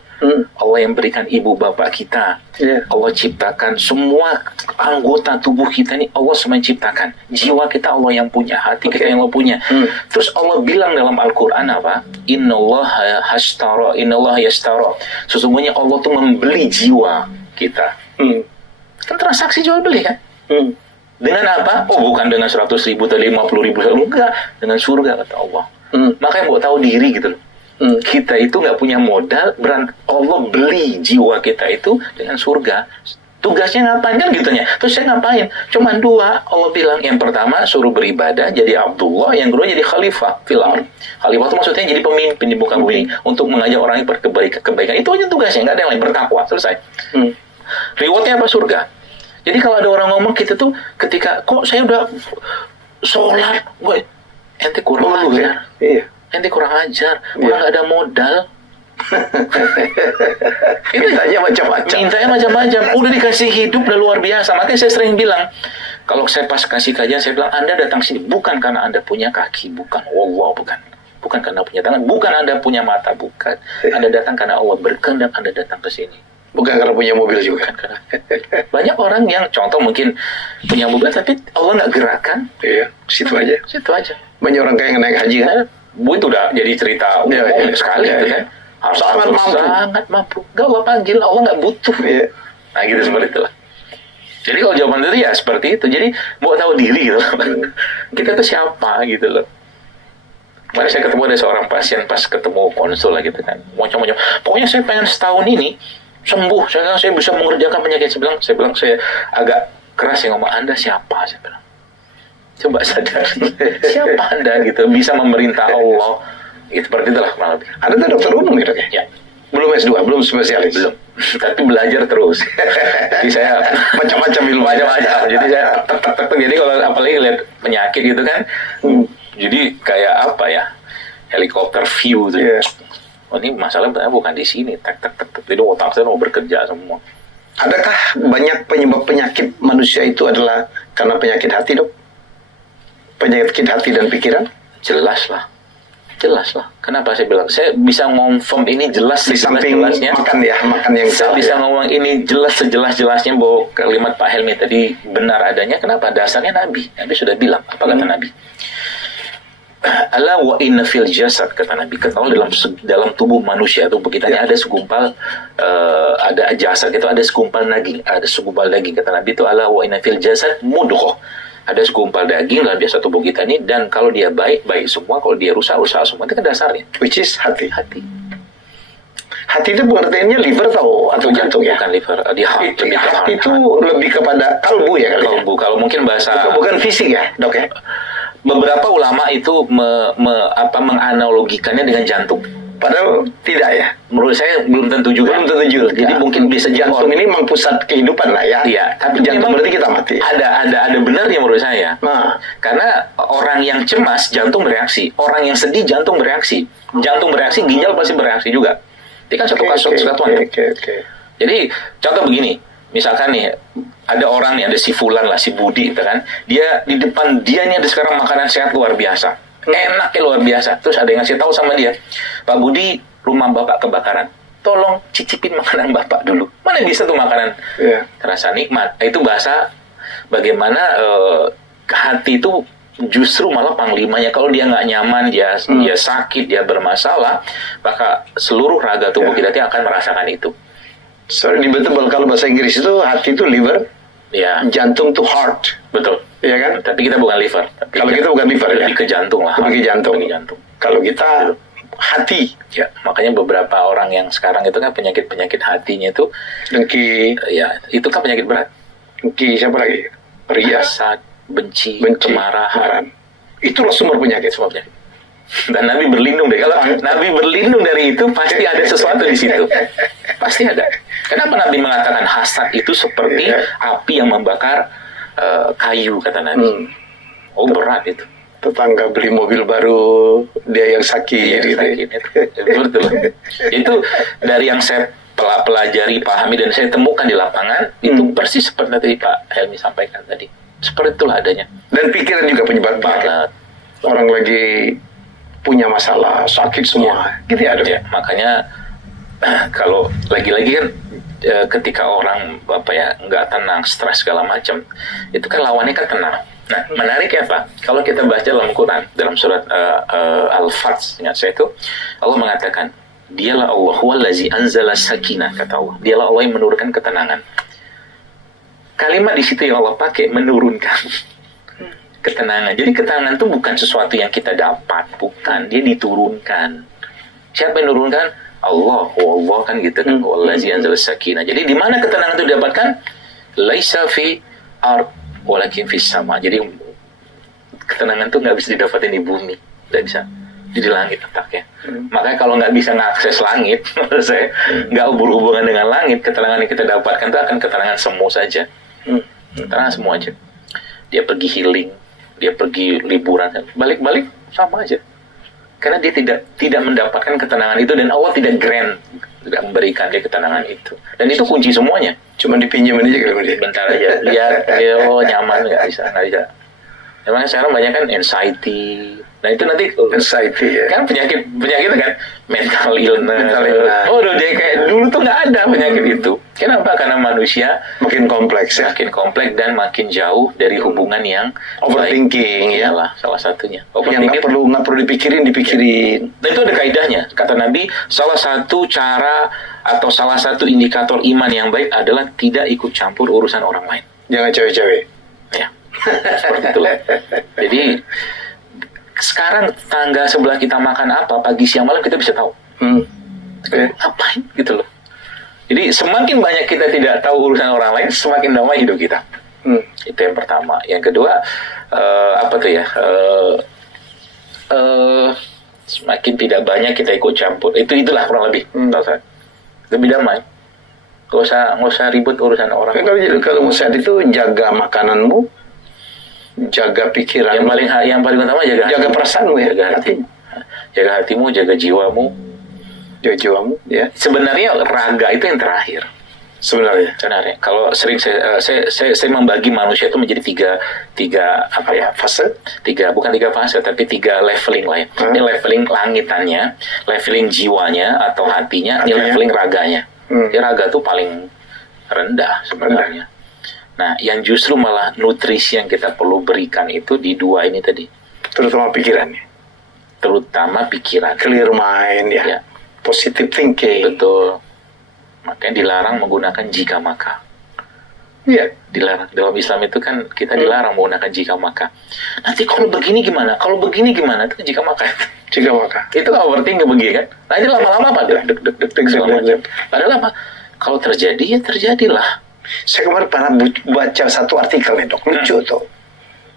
Allah yang berikan ibu bapak kita. Allah ciptakan semua anggota tubuh kita ini, Allah semua ciptakan. Jiwa kita Allah yang punya, hati kita yang Allah punya. Terus Allah bilang dalam Al-Quran apa? Innallaha yashtara. Sesungguhnya Allah tuh membeli jiwa kita. Kan transaksi jual beli kan? Dengan apa? Oh bukan dengan 100.000 atau 50.000, enggak, dengan surga kata Allah. Makanya mau tahu diri gitu loh. Kita itu nggak punya modal, Allah beli jiwa kita itu dengan surga. Tugasnya ngapain kan gitunya. Terus saya ngapain? Cuman 2. Allah bilang yang pertama suruh beribadah jadi Abdullah, yang kedua jadi khalifah fil ardh. Khalifah itu maksudnya jadi pemimpin di muka bumi untuk mengajak orang yang berkebaikan. Itu aja tugasnya, nggak ada yang lain, bertakwa, selesai. Rewardnya apa? Surga. Jadi kalau ada orang ngomong kita tuh ketika kok saya udah sholat, gue ente kurang ajar. Iya. Ente kurang ajar, orang nggak ada modal. Mintanya macam-macam. Udah dikasih hidup udah luar biasa. Makanya saya sering bilang, kalau saya pas kasih kajian, saya bilang Anda datang sini bukan karena Anda punya kaki, bukan, wallah, bukan karena punya tangan, bukan Anda punya mata, bukan. Anda datang karena Allah berkehendak Anda datang ke sini. Bukan karena punya mobil juga. Bukan karena. Banyak orang yang contoh mungkin punya mobil tapi Allah nggak gerakkan. Iya, situ aja. Banyak orang kayak naik haji kan. Bu itu udah jadi cerita umum sekali itu kan. Harus sangat mampu. Gak Allah panggil, Allah nggak butuh. Iya. Nah gitu seperti itulah. Jadi kalau jawaban itu ya seperti itu. Jadi mau tahu diri gitu. Kita tuh siapa gitu loh. Kemarin saya ketemu ada seorang pasien pas ketemu konsul lah gitu kan. Macam-macam. Pokoknya saya pengen setahun ini sembuh. Saya bisa mengerjakan penyakit. Saya bilang saya agak keras ya ngomong, Anda siapa? Saya bilang. Coba sadar. Siapa Anda gitu bisa memerintah Allah. Itu seperti itulah kurang lebih. Anda tuh dokter umum gitu kan? Ya. Belum S2, belum spesialis. Belum. Tapi belajar terus. Jadi saya macam-macam ilmu. Macam-macam. Jadi saya tek. Jadi kalau apalagi lihat penyakit gitu kan. Jadi kayak apa ya? Helikopter view tuh. Yeah. Oh ini masalahnya bukan di sini. Tek. Jadi otak saya mau bekerja semua. Adakah banyak penyebab penyakit manusia itu adalah karena penyakit hati, Dok? Penyakit hati dan pikiran? Jelas lah. Kenapa saya bilang? Saya bisa ngomong ini jelas di samping jelasnya. Makan yang saya bisa ngomong ini jelas sejelas-jelasnya bahwa kalimat Pak Helmi tadi benar adanya. Kenapa? Dasarnya Nabi sudah bilang. Apa kata Nabi? Ala wa inna fil jasad, kata Nabi. Ketahui dalam tubuh manusia, tubuh kita ada segumpal ada jasad itu ada segumpal daging, kata Nabi itu ala wa inna fil jasad mudghah. Ada segumpal daging dalam biasa tubuh kita ini, dan kalau dia baik semua, kalau dia rusak semua. Itu kan dasarnya. Which is hati. Hati itu pengertiannya liver atau jantung ya? Bukan liver, di hati. Hati itu lebih kepada kalbu ya kali. Kalbu, kalau mungkin bahasa. Bukan fisik ya, Dok ya? Beberapa ulama itu menganalogikannya dengan jantung. Padahal tidak ya. Menurut saya belum tentu juga. Jadi mungkin bisa jantung ini memang pusat kehidupan lah ya. Iya, tapi jantung berarti kita mati. Ada benarnya menurut saya. Nah, karena orang yang cemas jantung bereaksi, orang yang sedih jantung bereaksi. Jantung bereaksi, ginjal pasti bereaksi juga. Ini kan satu kesatuan. Jadi contoh begini, misalkan nih ada orang nih, ada si Fulan lah, si Budi gitu kan. Dia di depan dia nih ada sekarang makanan sehat luar biasa. Enaknya luar biasa. Terus ada yang ngasih tahu sama dia, Pak Budi, rumah Bapak kebakaran. Tolong cicipin makanan Bapak dulu. Mana bisa tuh makanan terasa nikmat. Itu bahasa bagaimana hati itu justru malah panglimanya. Kalau dia nggak nyaman, dia sakit, dia bermasalah, maka seluruh raga tubuh kita akan merasakan itu. Sorry, debatable. Kalau bahasa Inggris itu hati itu liver, jantung to heart. Betul. Iya kan? Tapi kita bukan liver. Kalau kita bukan liver, lebih ke jantung lah. Lebih ke jantung. Kalau kita hati. Ya, makanya beberapa orang yang sekarang itu kan penyakit hatinya itu dengki. Ya, itu kan penyakit berat. Dengki, siapa lagi? Ria, benci, kemarahan. Itulah sumber penyakit. Dan Nabi berlindung deh. Kalau Nabi berlindung dari itu, pasti ada sesuatu di situ. Pasti ada. Kenapa Nabi mengatakan hasad itu seperti api yang membakar kayu, kata Nabi. Oh, berat itu. Tetangga beli mobil baru, dia yang sakit. Betul. Itu dari yang saya pelajari, pahami, dan saya temukan di lapangan, itu persis seperti tadi Pak Helmi sampaikan tadi. Seperti itulah adanya. Dan pikiran juga penyebab banget. Orang lagi punya masalah, sakit semua. Gitu ya, ya. Makanya kalau lagi-lagi kan ketika orang nggak tenang, stres segala macam, itu kan lawannya kan tenang. Nah, menariknya Pak, kalau kita baca dalam Quran, dalam surat Al-Fath, ingat saya itu, Allah mengatakan, dialah Allah wallazi anzala sakinah, kata Allah. Dialah Allah yang menurunkan ketenangan. Kalimat di situ yang Allah pakai, menurunkan ketenangan. Jadi ketenangan itu bukan sesuatu yang kita dapat, bukan. Dia diturunkan. Siapa yang menurunkan? Allah kan gitu kan. Wallazi anzala sakinah. Jadi di mana ketenangan itu didapatkan? laisa fi ard walakin fis sama. Jadi ketenangan tuh nggak bisa didapatin di bumi, nggak bisa di langit letaknya. Makanya kalau nggak bisa mengakses langit, menurut saya nggak berhubungan dengan langit, ketenangan yang kita dapatkan itu akan ketenangan semu saja, ketenangan semu aja. Dia pergi healing, dia pergi liburan, balik-balik sama aja. Karena dia tidak mendapatkan ketenangan itu, dan Allah tidak memberikan dia ketenangan itu. Dan itu kunci semuanya. Cuma dipinjemin aja kalau dia. Bentar aja, lihat, nyaman, nggak bisa. Emang sekarang banyak kan anxiety. Nah itu nanti anxiety ya. Kan penyakit kan mental illness. Oh, dia kayak dulu tuh nggak ada penyakit itu. Kenapa? Karena manusia makin kompleks dan makin jauh dari hubungan yang overthinking. Iyalah salah satunya. Yang nggak perlu dipikirin. Dan itu ada kaidahnya. Kata Nabi, salah satu cara atau salah satu indikator iman yang baik adalah tidak ikut campur urusan orang lain. Jangan cewek-cewek. Ya, seperti itulah. Jadi sekarang tangga sebelah kita makan apa, pagi siang malam kita bisa tahu. Ngapain gitu loh. Jadi semakin banyak kita tidak tahu urusan orang lain, semakin damai hidup kita. Itu yang pertama. Yang kedua, semakin tidak banyak kita ikut campur. Itulah kurang lebih. Lebih damai. Nggak usah ribut urusan orang. Kalau mau sehat itu jaga makananmu, jaga pikiran. Yang paling utama jaga perasaanmu ya. Jaga hatimu, jaga jiwamu. Ya. Sebenarnya raga itu yang terakhir. Sebenarnya. Kalau sering saya membagi manusia itu menjadi tiga fase? Bukan tiga fase, tapi tiga leveling lah ya. Ini leveling langitannya, leveling jiwanya atau hatinya, ini leveling raganya. Raga itu paling rendah sebenarnya. Nah, yang justru malah nutrisi yang kita perlu berikan itu di dua ini tadi. Terutama pikiran. Clear mind ya. Positive thinking. Betul. Makanya dilarang menggunakan jika maka. Iya. Dilarang. Dalam Islam itu kan kita dilarang menggunakan jika maka. Nanti kalau begini gimana? Itu jika maka. Itu kan overthinking begini kan. Nanti lama-lama apa? Deg segala macam. Padahal apa? Kalau terjadi ya terjadilah. Saya kemarin pernah baca satu artikel nih dok, lucu tuh.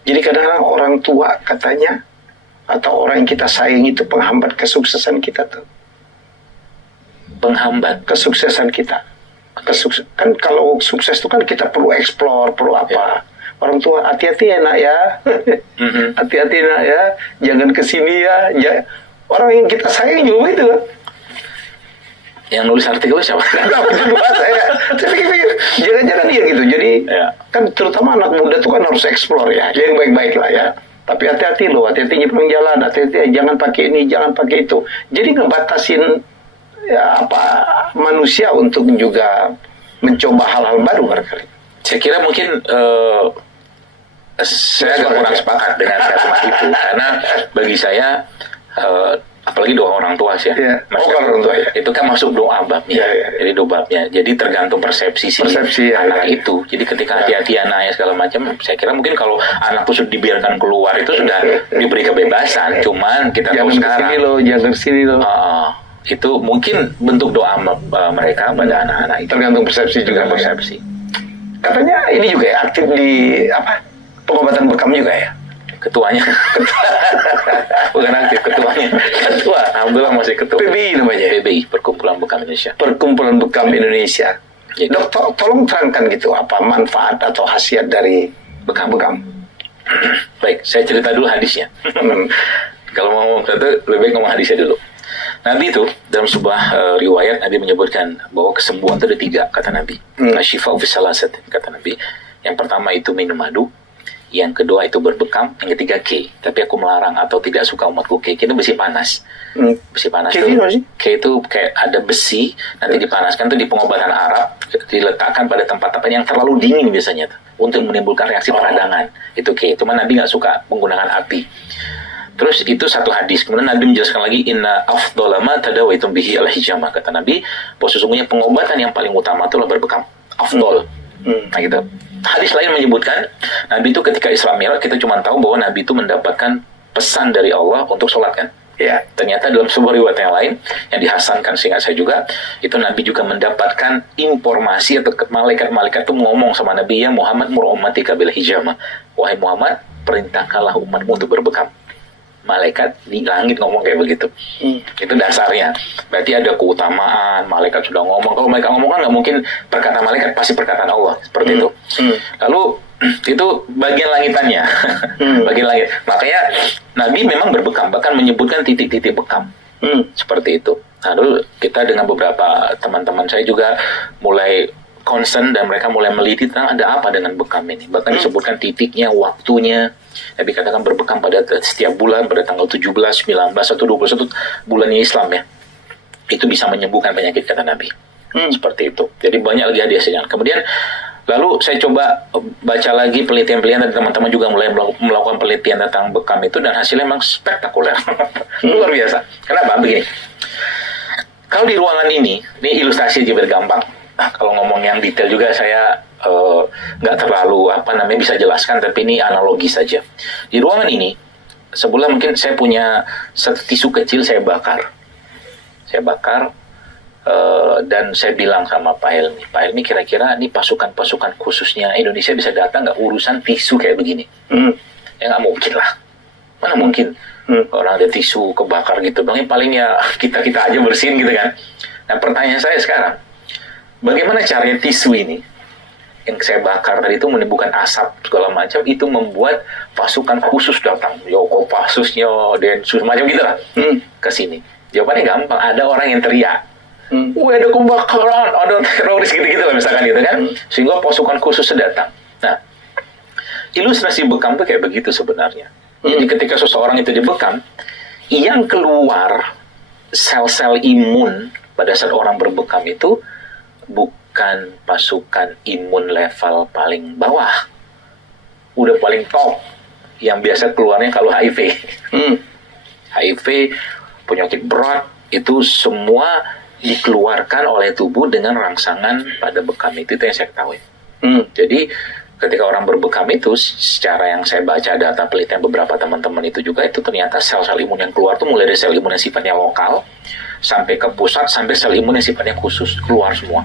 Jadi kadang-kadang orang tua katanya atau orang yang kita sayang itu penghambat kesuksesan kita tuh. Penghambat kesuksesan kita. Kan kalau sukses itu kan kita perlu explore, perlu apa. Orang tua hati-hati ya nak ya. Hati-hati nak ya. Jangan kesini ya. Orang yang kita sayang juga itu kan. Yang nulis artikel siapa? Saya. Tapi jangan-jangan dia gitu. Jadi kan terutama anak muda tuh kan harus explore ya. Yang baik-baik lah ya. Tapi hati-hati loh. Hati-hati nyebrang jalan. Hati-hati jangan pakai ini, jangan pakai itu. Jadi ngebatasin manusia untuk juga mencoba hal-hal baru barangkali. Saya kira mungkin saya agak kurang sepakat dengan kalimat itu karena bagi saya apalagi doa orang tua sih ya. Orang tua ya. Itu kan masuk doa babnya. Jadi doa babnya. Jadi tergantung persepsi anak itu. Jadi ketika hati-hati anaknya segala macam, saya kira mungkin kalau anak itu sudah dibiarkan keluar itu sudah diberi kebebasan. Cuman kita tahu sekarang jangan sini loh. Itu mungkin bentuk doa mereka pada anak-anak itu. Tergantung persepsi juga. Katanya ini juga ya, aktif di pengobatan bekam juga ya. Ketuanya. Bukan aktif, ketuanya. Alhamdulillah masih ketua. PBI namanya. PBI, Perkumpulan Bekam Indonesia. Perkumpulan Bekam Indonesia. Dok, tolong terangkan gitu apa manfaat atau khasiat dari bekam. Baik, saya cerita dulu hadisnya. Kalau mau ngomong itu lebih baik ngomong hadisnya dulu. Nabi itu dalam sebuah riwayat Nabi menyebutkan bahwa kesembuhan itu ada 3 kata Nabi. Asyifa'u fi salasat kata Nabi. Yang pertama itu minum madu, yang kedua itu berbekam, yang ketiga K. Tapi aku melarang atau tidak suka umatku K. Itu besi panas. Besi panas K itu kayak ada besi nanti dipanaskan itu di pengobatan Arab diletakkan pada tempat-tempat yang terlalu dingin biasanya tuh, untuk menimbulkan reaksi peradangan. Itu K. Cuma Nabi nggak suka menggunakan api. Terus itu satu hadis. Kemudian Nabi menjelaskan lagi inna afdhala ma tadawaitum bihi al-hijamah kata Nabi, bahwa sesungguhnya pengobatan yang paling utama itulah berbekam. Afdol. Nah gitu. Hadis lain menyebutkan Nabi itu ketika Isra Mi'raj kita cuma tahu bahwa Nabi itu mendapatkan pesan dari Allah untuk sholat kan. Ya. Ternyata dalam sebuah riwayat yang lain yang dihasankan seingat saya juga, itu Nabi juga mendapatkan informasi atau malaikat-malaikat itu ngomong sama Nabi, ya Muhammad mur ummatika bil hijama. Wahai Muhammad, perintahkanlah umatmu untuk berbekam. Malaikat di langit ngomong kayak begitu. Itu dasarnya. Berarti ada keutamaan. Malaikat sudah ngomong. Kalau malaikat ngomong kan nggak mungkin perkataan malaikat, pasti perkataan Allah. Seperti itu. Lalu itu bagian langitannya. Bagian langit. Makanya Nabi memang berbekam, bahkan menyebutkan titik-titik bekam. Seperti itu. Lalu kita dengan beberapa teman-teman saya juga mulai concern dan mereka mulai meliti tentang ada apa dengan bekam ini. Bahkan disebutkan titiknya, waktunya. Nabi katakan berbekam pada setiap bulan, pada tanggal 17, 19, atau 21 bulannya Islam ya. Itu bisa menyembuhkan penyakit, kata Nabi. Seperti itu. Jadi banyak lagi hadiah. Kemudian lalu saya coba baca lagi penelitian-penelitian, dan teman-teman juga mulai melakukan penelitian tentang bekam itu, dan hasilnya memang spektakuler. Luar biasa. Kenapa? Begini. Kalau di ruangan ini ilustrasi aja biar gampang. Kalau ngomong yang detail juga saya nggak terlalu bisa jelaskan, tapi ini analogi saja. Di ruangan ini sebulan mungkin saya punya satu tisu kecil, saya bakar dan saya bilang sama Pak Helmi, kira-kira ini pasukan-pasukan khususnya Indonesia bisa datang nggak urusan tisu kayak begini? Ya nggak mungkin lah, mana mungkin orang ada tisu kebakar gitu, paling ya kita aja bersihin gitu kan. Nah pertanyaan saya sekarang, bagaimana caranya tisu ini yang saya bakar tadi itu menimbulkan asap segala macam, itu membuat pasukan khusus datang, Kopassusnya, Densus macam gitu lah, ke sini? Jawabannya gampang, ada orang yang teriak, wah ada kebakaran, ada teroris gitu-gitu lah misalkan gitu kan, sehingga pasukan khusus datang. Nah, ilustrasi bekam itu kayak begitu sebenarnya. Jadi ketika seseorang itu dibekam, yang keluar sel-sel imun pada saat orang berbekam itu bukan pasukan imun level paling bawah, udah paling top, yang biasa keluarnya kalau HIV, penyakit berat, itu semua dikeluarkan oleh tubuh dengan rangsangan pada bekam itu yang saya ketahui. Jadi ketika orang berbekam itu, secara yang saya baca data penelitian beberapa teman-teman itu juga, itu ternyata sel-sel imun yang keluar tuh mulai dari sel imun yang sifatnya lokal sampai ke pusat, sampai sel imun yang sifatnya khusus, keluar semua.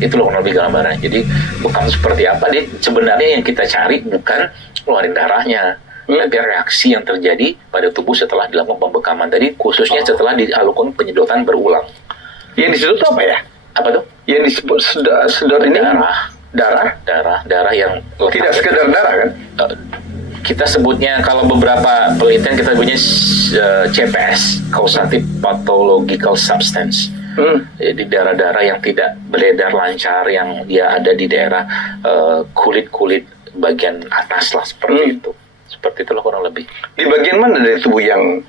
Itu loh lebih gambarannya. Jadi bekam seperti apa deh? Sebenarnya yang kita cari bukan keluarin darahnya, tapi reaksi yang terjadi pada tubuh setelah dilakukan pembekaman tadi, khususnya setelah dilakukan penyedotan berulang. Yang disedot itu apa ya? Apa tuh? Yang disebut sedot ini darah yang tidak sekedar darah kan? Kita sebutnya, kalau beberapa penelitian kita punya CPS, causative pathological substance. Jadi darah-darah yang tidak beredar lancar, yang dia ada di daerah kulit bagian atas lah, seperti itu. Seperti itulah kurang lebih. Di bagian mana dari tubuh yang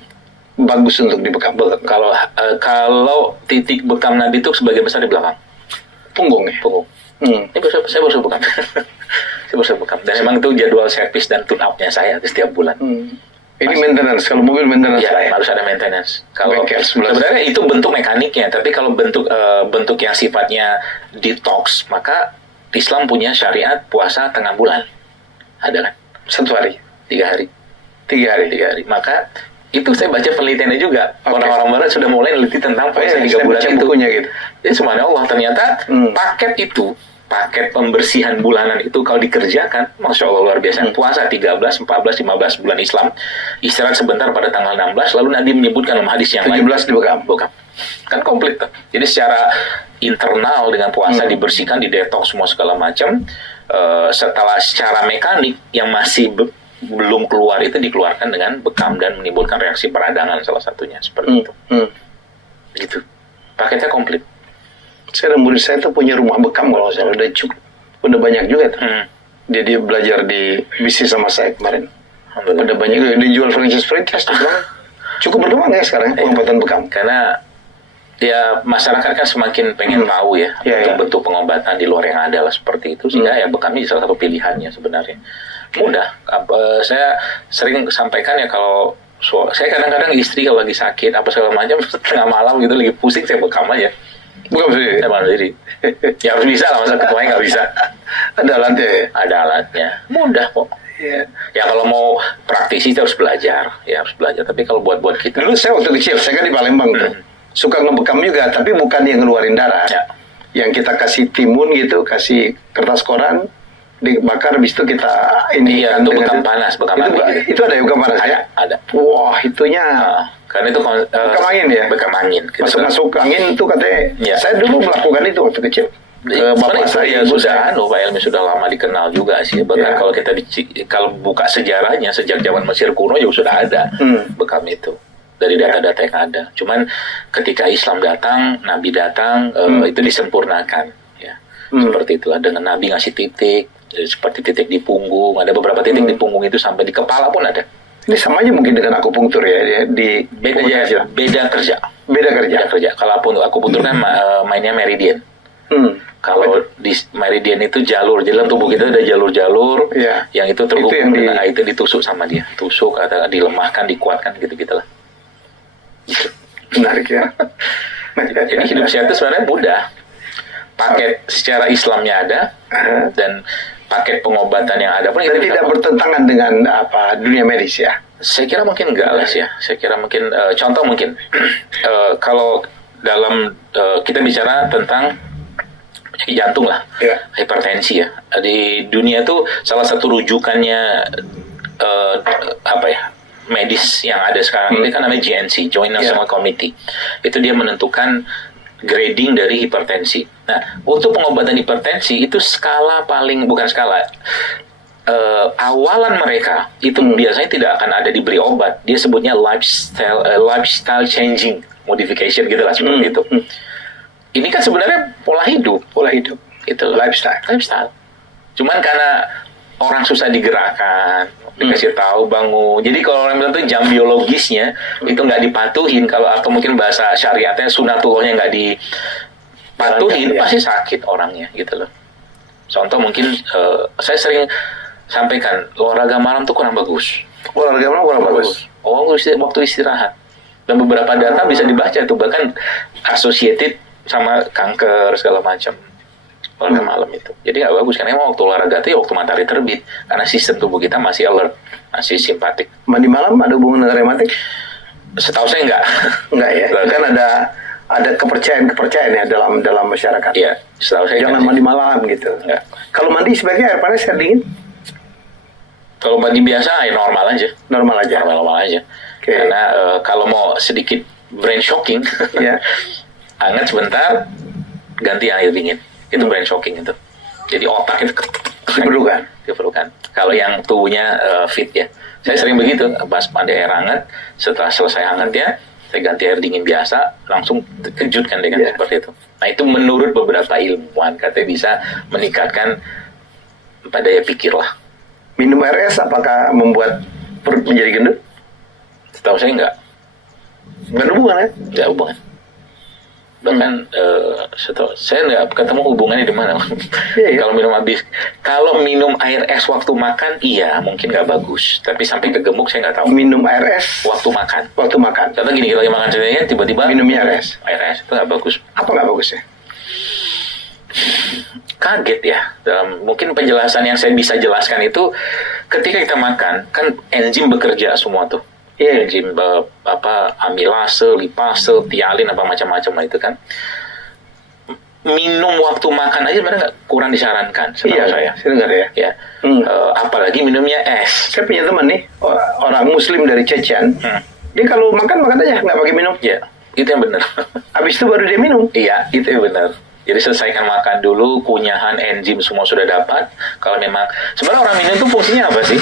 bagus untuk dibekam? Kalau titik bekam Nabi itu sebagian besar di belakang. Punggung ya? Punggung. Saya baru bekam. Saya baru bekam. Dan memang itu jadwal servis dan tune up-nya saya setiap bulan. Ini maintenance, kalau mobil maintenance ya, harus ada maintenance. Kalau sebenarnya itu bentuk mekaniknya, tapi kalau bentuk yang sifatnya detox, maka Islam punya syariat puasa tengah bulan. Ada kan? 1 hari, 3 hari. 3 hari. Maka itu saya baca penelitiannya juga. Orang-orang barat sudah mulai neliti tentang puasa 3 bulan itu. Gitu. Jadi subhanallah, ternyata paket pembersihan bulanan itu kalau dikerjakan, Masya Allah luar biasa. Puasa 13, 14, 15 bulan Islam, istirahat sebentar pada tanggal 16, lalu Nabi menyebutkan dalam hadis yang 17 lain, bekam. Kan komplit tuh. Jadi secara internal dengan puasa dibersihkan, didetoks semua segala macam. Setelah secara mekanik yang masih belum keluar itu dikeluarkan dengan bekam dan menimbulkan reaksi peradangan salah satunya, seperti itu. Gitu. Paketnya komplit. Saya dan murid saya tuh punya rumah bekam kalau saya udah banyak juga tuh. Dia belajar di bisnis sama saya kemarin. Udah banyak juga dijual franchise cukup berkembang ya sekarang pengobatan bekam. Karena ya masyarakat kan semakin pengen tahu ya bentuk pengobatan di luar yang ada lah, seperti itu, sehingga ya bekam ini salah satu pilihannya sebenarnya. Mudah. Saya sering sampaikan ya, kalau saya kadang-kadang istri kalau lagi sakit apa segala macam, tengah malam gitu lagi pusing, saya bekam aja. Bukan sendiri. Sendiri. Ya harus bisa lah, masa ketuanya nggak bisa. Ada alatnya ya? Ada alatnya. Mudah kok. Iya. Ya kalau mau praktisi harus belajar, ya harus belajar. Tapi kalau buat kita, Dulu saya waktu kecil, saya kan di Palembang tuh, suka ngebekam juga, tapi bukan yang ngeluarin darah. ya, Yang kita kasih timun gitu, kasih kertas koran, dibakar, habis itu kita ini iya itu bekam panas, bekam itu, angin. itu ada bekam panas ya? Ada. Wah, itunya Karena itu bekam angin ya? bekam angin. Gitu. Masuk angin itu katanya. Ya. Saya dulu melakukan itu waktu kecil. Sebenarnya itu ya ibu sudah, Pak Helmi sudah lama dikenal juga sih. Bahkan Ya. kalau kita kalau buka sejarahnya sejak zaman Mesir kuno juga sudah ada bekam itu dari data-data yang ada. Cuman ketika Islam datang, Nabi datang, itu disempurnakan. Ya, seperti itulah dengan Nabi ngasih titik, seperti titik di punggung. Ada beberapa titik di punggung itu sampai di kepala pun ada. Ini sama aja mungkin dengan akupunktur ya, di Beda aja, beda kerja. Beda kerja. Beda kerja. Kalau akupunktur kan mainnya meridian. Kalau di meridian itu jalur, dalam tubuh kita ada jalur-jalur Iya. yang itu terhubung Itu yang dengan itu ditusuk sama dia, tusuk atau dilemahkan, dikuatkan gitu-gitulah. Gitu. Menarik ya. Jadi hidup sehat itu sebenarnya mudah. Paket secara Islamnya ada dan paket pengobatan yang ada pun Dan itu tidak bertentangan dengan apa dunia medis ya. Saya kira mungkin enggak lah ya. Saya kira mungkin contoh mungkin kalau dalam kita bicara tentang penyakit jantung lah, Ya. hipertensi ya. Di dunia tuh salah satu rujukannya apa ya medis yang ada sekarang ini kan namanya GNC, Joint National Committee. Itu dia menentukan grading dari hipertensi. Nah, untuk pengobatan hipertensi itu skala paling bukan skala. Awalan mereka itu biasanya tidak akan ada diberi obat. Dia sebutnya lifestyle changing modification gitu lah seperti itu. Ini kan sebenarnya pola hidup itu lifestyle. Cuman karena orang susah digerakkan, dikasih tahu bangun. Jadi kalau orang bilang tuh jam biologisnya itu nggak dipatuhin, kalau atau mungkin bahasa syariatnya sunatullahnya nggak dipatuhin, pasti sakit orangnya gitu loh. Contoh mungkin saya sering sampaikan olahraga malam tuh kurang bagus. Olahraga malam kurang bagus. Waktu istirahat. Dan beberapa data bisa dibaca tuh bahkan associated sama kanker segala macam. Olahraga malam itu. Jadi nggak bagus karena emang waktu olahraga itu ya waktu matahari terbit karena sistem tubuh kita masih alert, masih simpatik. Mandi malam ada hubungan dengan rematik? Setahu saya enggak. Enggak ya. Kan ada kepercayaan ya dalam masyarakat. Iya, setahu saya Jangan enggak. mandi malam gitu. Enggak. Kalau mandi sebaiknya air panas air dingin? Kalau mandi biasa ya normal aja. Normal aja. Normal aja. Oke. Karena kalau mau sedikit brain shocking, Ya. hangat sebentar, ganti air dingin. Itu brain shocking itu. Jadi otak itu diperlukan. Kalau yang tubuhnya fit ya. Saya sering begitu, pas mandi air hangat, setelah selesai hangatnya, saya ganti air dingin biasa, langsung kejutkan dengan seperti itu. Nah itu menurut beberapa ilmuwan, katanya bisa meningkatkan daya pikir lah. Minum air es apakah membuat perut menjadi gendut? Setahu saya enggak. Nggak ada hubungan ya? Enggak hubungan. Bahkan saya nggak ketemu hubungannya di mana. Iya. Kalau minum air es waktu makan, iya mungkin nggak bagus. Tapi sampai ke gemuk saya nggak tahu. Minum air es Waktu makan. waktu makan. Contoh gini, kita lagi makan sendirinya tiba-tiba Minumnya air es. Air es itu nggak bagus. Apa nggak bagus ya? Kaget ya. Dalam mungkin penjelasan yang saya bisa jelaskan itu, ketika kita makan kan enzim bekerja semua tuh. Iya. Enzim amilase, lipase, tialin apa macam-macam lah itu kan. Minum waktu makan aja sebenarnya kurang disarankan setahu saya. Saya dengar ya. Ya. Apalagi minumnya es. Saya punya teman nih, orang Muslim dari Chechen. Dia kalau makan aja, nggak pakai minum. Ya, itu yang benar. Habis itu baru dia minum. Iya, itu yang benar. Jadi selesaikan makan dulu, kunyahan, enzim semua sudah dapat. Kalau memang sebenarnya orang minum itu fungsinya apa sih?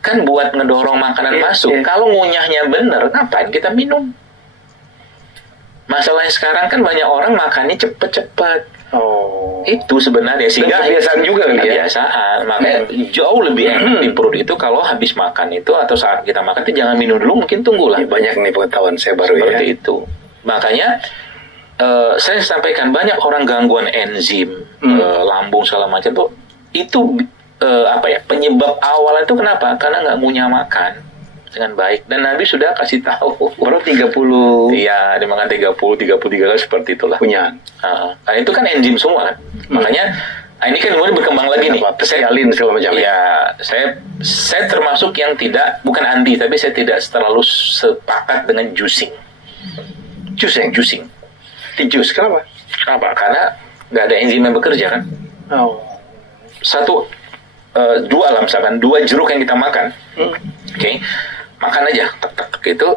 Kan buat ngedorong makanan masuk. Kalau ngunyahnya benar, ngapain kita minum? Masalahnya sekarang kan banyak orang makannya cepet-cepet. Oh. Itu sebenarnya sehingga kebiasaan juga kali ya. Kebiasaan. Makanya jauh lebih enak di perut itu kalau habis makan itu atau saat kita makan itu jangan minum dulu, mungkin tunggulah. Banyak nih pengetahuan saya baru Seperti ya. itu. Makanya saya sampaikan banyak orang gangguan enzim, lambung segala macam tuh itu penyebab awal itu kenapa? Karena nggak ngunyah makan dengan baik. Dan Nabi sudah kasih tahu. Baru 30. Iya, dimakan 33 kali seperti itulah. Kunyahan. Karena itu kan enzim semua kan. Makanya Nah, ini kan kemudian berkembang lagi nih. Pesialin segala macam. Ya, saya termasuk yang tidak, bukan anti, tapi saya tidak terlalu sepakat dengan juicing. Juicing. Di jus, kenapa? Karena nggak ada enzim yang bekerja kan. Dua lah misalkan, 2 jeruk yang kita makan. Oke. Makan aja, tek itu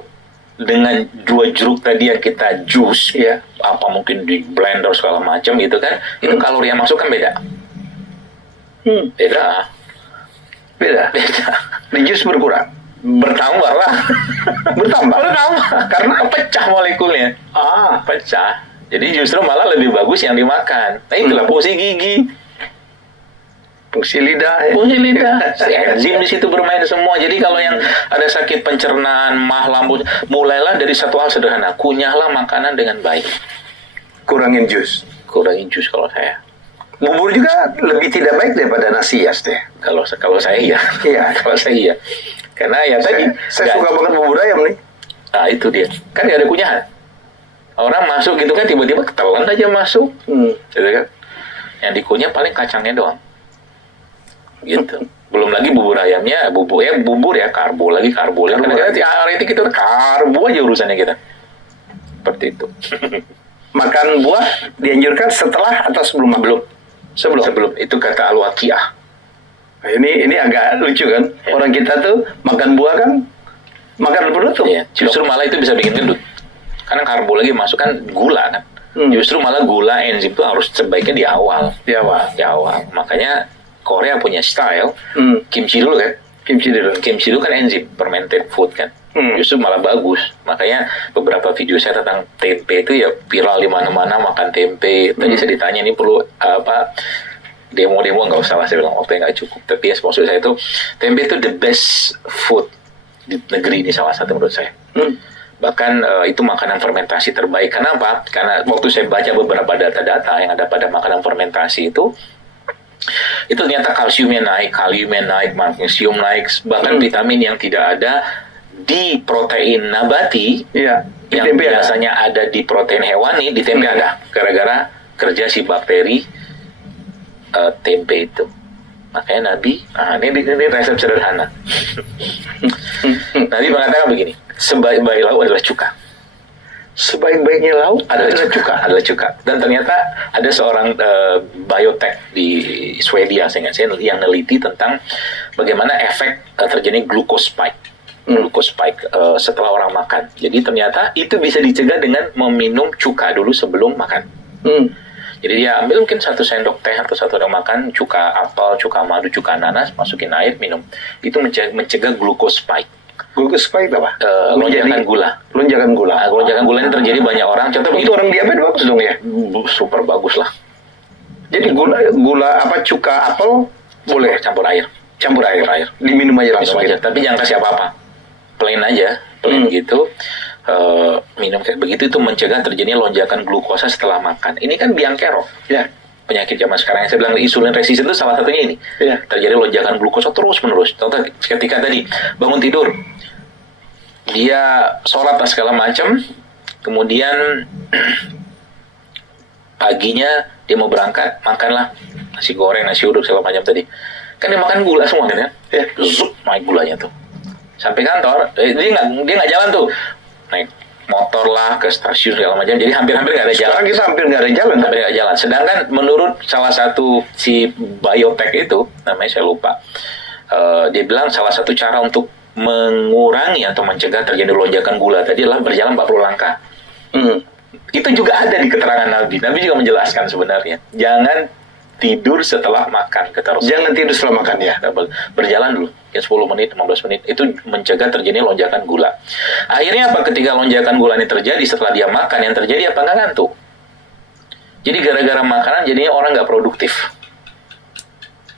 dengan 2 jeruk tadi yang kita jus, ya, apa mungkin di blender segala macam gitu kan, itu kalori yang masuk kan beda. Beda. Di jus berkurang, bertambah lah. bertambah Karena pecah molekulnya. Pecah. Jadi justru malah lebih bagus yang dimakan. Nah itulah fungsi gigi, fungsi lidah. Enzim di situ bermain semua. Jadi kalau yang ada sakit pencernaan, mah, lambung, mulailah dari satu hal sederhana. Kunyahlah makanan dengan baik. Kurangin jus kalau saya. Bubur juga lebih tidak baik daripada nasi ya, Steh. Kalau saya iya. Kalau saya iya. Karena ya tadi saya suka banget bubur ayam nih. Nah itu dia. Kan nggak ada kunyahan. Orang masuk gitu kan tiba-tiba ketelan aja masuk. Gitu kan. Yang dikunyah paling kacangnya doang. Gitu. Belum lagi bubur ayamnya, bubur ya karbo lagi. Kadang-kadang tiap hari itu kita karbo aja urusannya kita. Seperti itu. Makan buah dianjurkan setelah atau sebelum? Sebelum. Itu kata Al-Waqiah. Nah, ini agak lucu kan. Ya. Orang kita tuh makan buah kan makan penutup. Ya, justru malah itu bisa bikin gendut. Karena karbo lagi masuk kan gula kan. Justru malah gula enzim itu harus sebaiknya di awal. Di awal. Makanya Korea punya style kimchi dulu kan. Kimchi dulu kan enzim, fermented food kan. Justru malah bagus. Makanya beberapa video saya tentang tempe itu ya viral di mana-mana, makan tempe. Tadi saya ditanya ini perlu apa, demo nggak usah lah, saya bilang waktu nggak cukup. Tapi ya maksud saya itu tempe itu the best food di negeri ini, salah satu menurut saya. Bahkan itu makanan fermentasi terbaik. Kenapa? Karena waktu saya baca beberapa data-data yang ada pada makanan fermentasi itu ternyata kalsiumnya naik, kaliumnya naik, magnesium naik, bahkan vitamin yang tidak ada di protein nabati, yang biasanya ada di protein hewani, di tempe ada, gara-gara kerja si bakteri tempe itu. Makanya Nabi, ini resep sederhana. Nabi mengatakan begini, sebaik-baik lauk adalah cuka. Sebaik-baiknya lauk adalah cuka. Dan ternyata ada seorang biotech di Swedia, saya yang neliti tentang bagaimana efek terjadi glucose spike setelah orang makan. Jadi ternyata itu bisa dicegah dengan meminum cuka dulu sebelum makan. Jadi dia ambil mungkin 1 sendok teh atau 1 sendok makan cuka apel, cuka madu, cuka nanas, masukin air, minum. Itu mencegah glucose spike. Glucose spike apa? Lonjakan gula. Lonjakan gula. Lonjakan gula ini terjadi banyak orang. Contoh itu orang diabetes bagus dong ya? Super bagus lah. Jadi gula apa, cuka apel boleh campur air. Diminum aja langsung. Tapi jangan kasih apa-apa. Plain aja, gitu. Minum kayak begitu itu mencegah terjadinya lonjakan glukosa setelah makan. Ini kan biang kerok. Ya. Penyakit zaman sekarang yang saya bilang insulin resisten itu salah satunya ini. Ya. Terjadi lonjakan glukosa terus-menerus. Contoh ketika tadi bangun tidur, dia sholat dan segala macam, kemudian paginya dia mau berangkat, makanlah nasi goreng, nasi uduk segala macam tadi. Kan dia makan gula semua kan ya? Zup, naik gulanya tuh. Sampai kantor, dia nggak jalan tuh, naik motor lah ke stasiun segala macam, jadi hampir-hampir nggak ada jalan. Sekarang kita hampir nggak ada jalan. Sedangkan menurut salah satu si biotech itu, namanya saya lupa, dia bilang salah satu cara untuk mengurangi atau mencegah terjadi lonjakan gula tadi adalah berjalan 40 langkah. Itu juga ada di keterangan Nabi. Nabi juga menjelaskan sebenarnya, jangan tidur setelah makan. Jangan tidur setelah makan ya. Berjalan dulu, ya 10 menit, 15 menit. Itu mencegah terjadi lonjakan gula. Akhirnya apa? Ketika lonjakan gula ini terjadi setelah dia makan, yang terjadi apa? Nggak ngantuk. Jadi gara-gara makanan jadinya orang nggak produktif.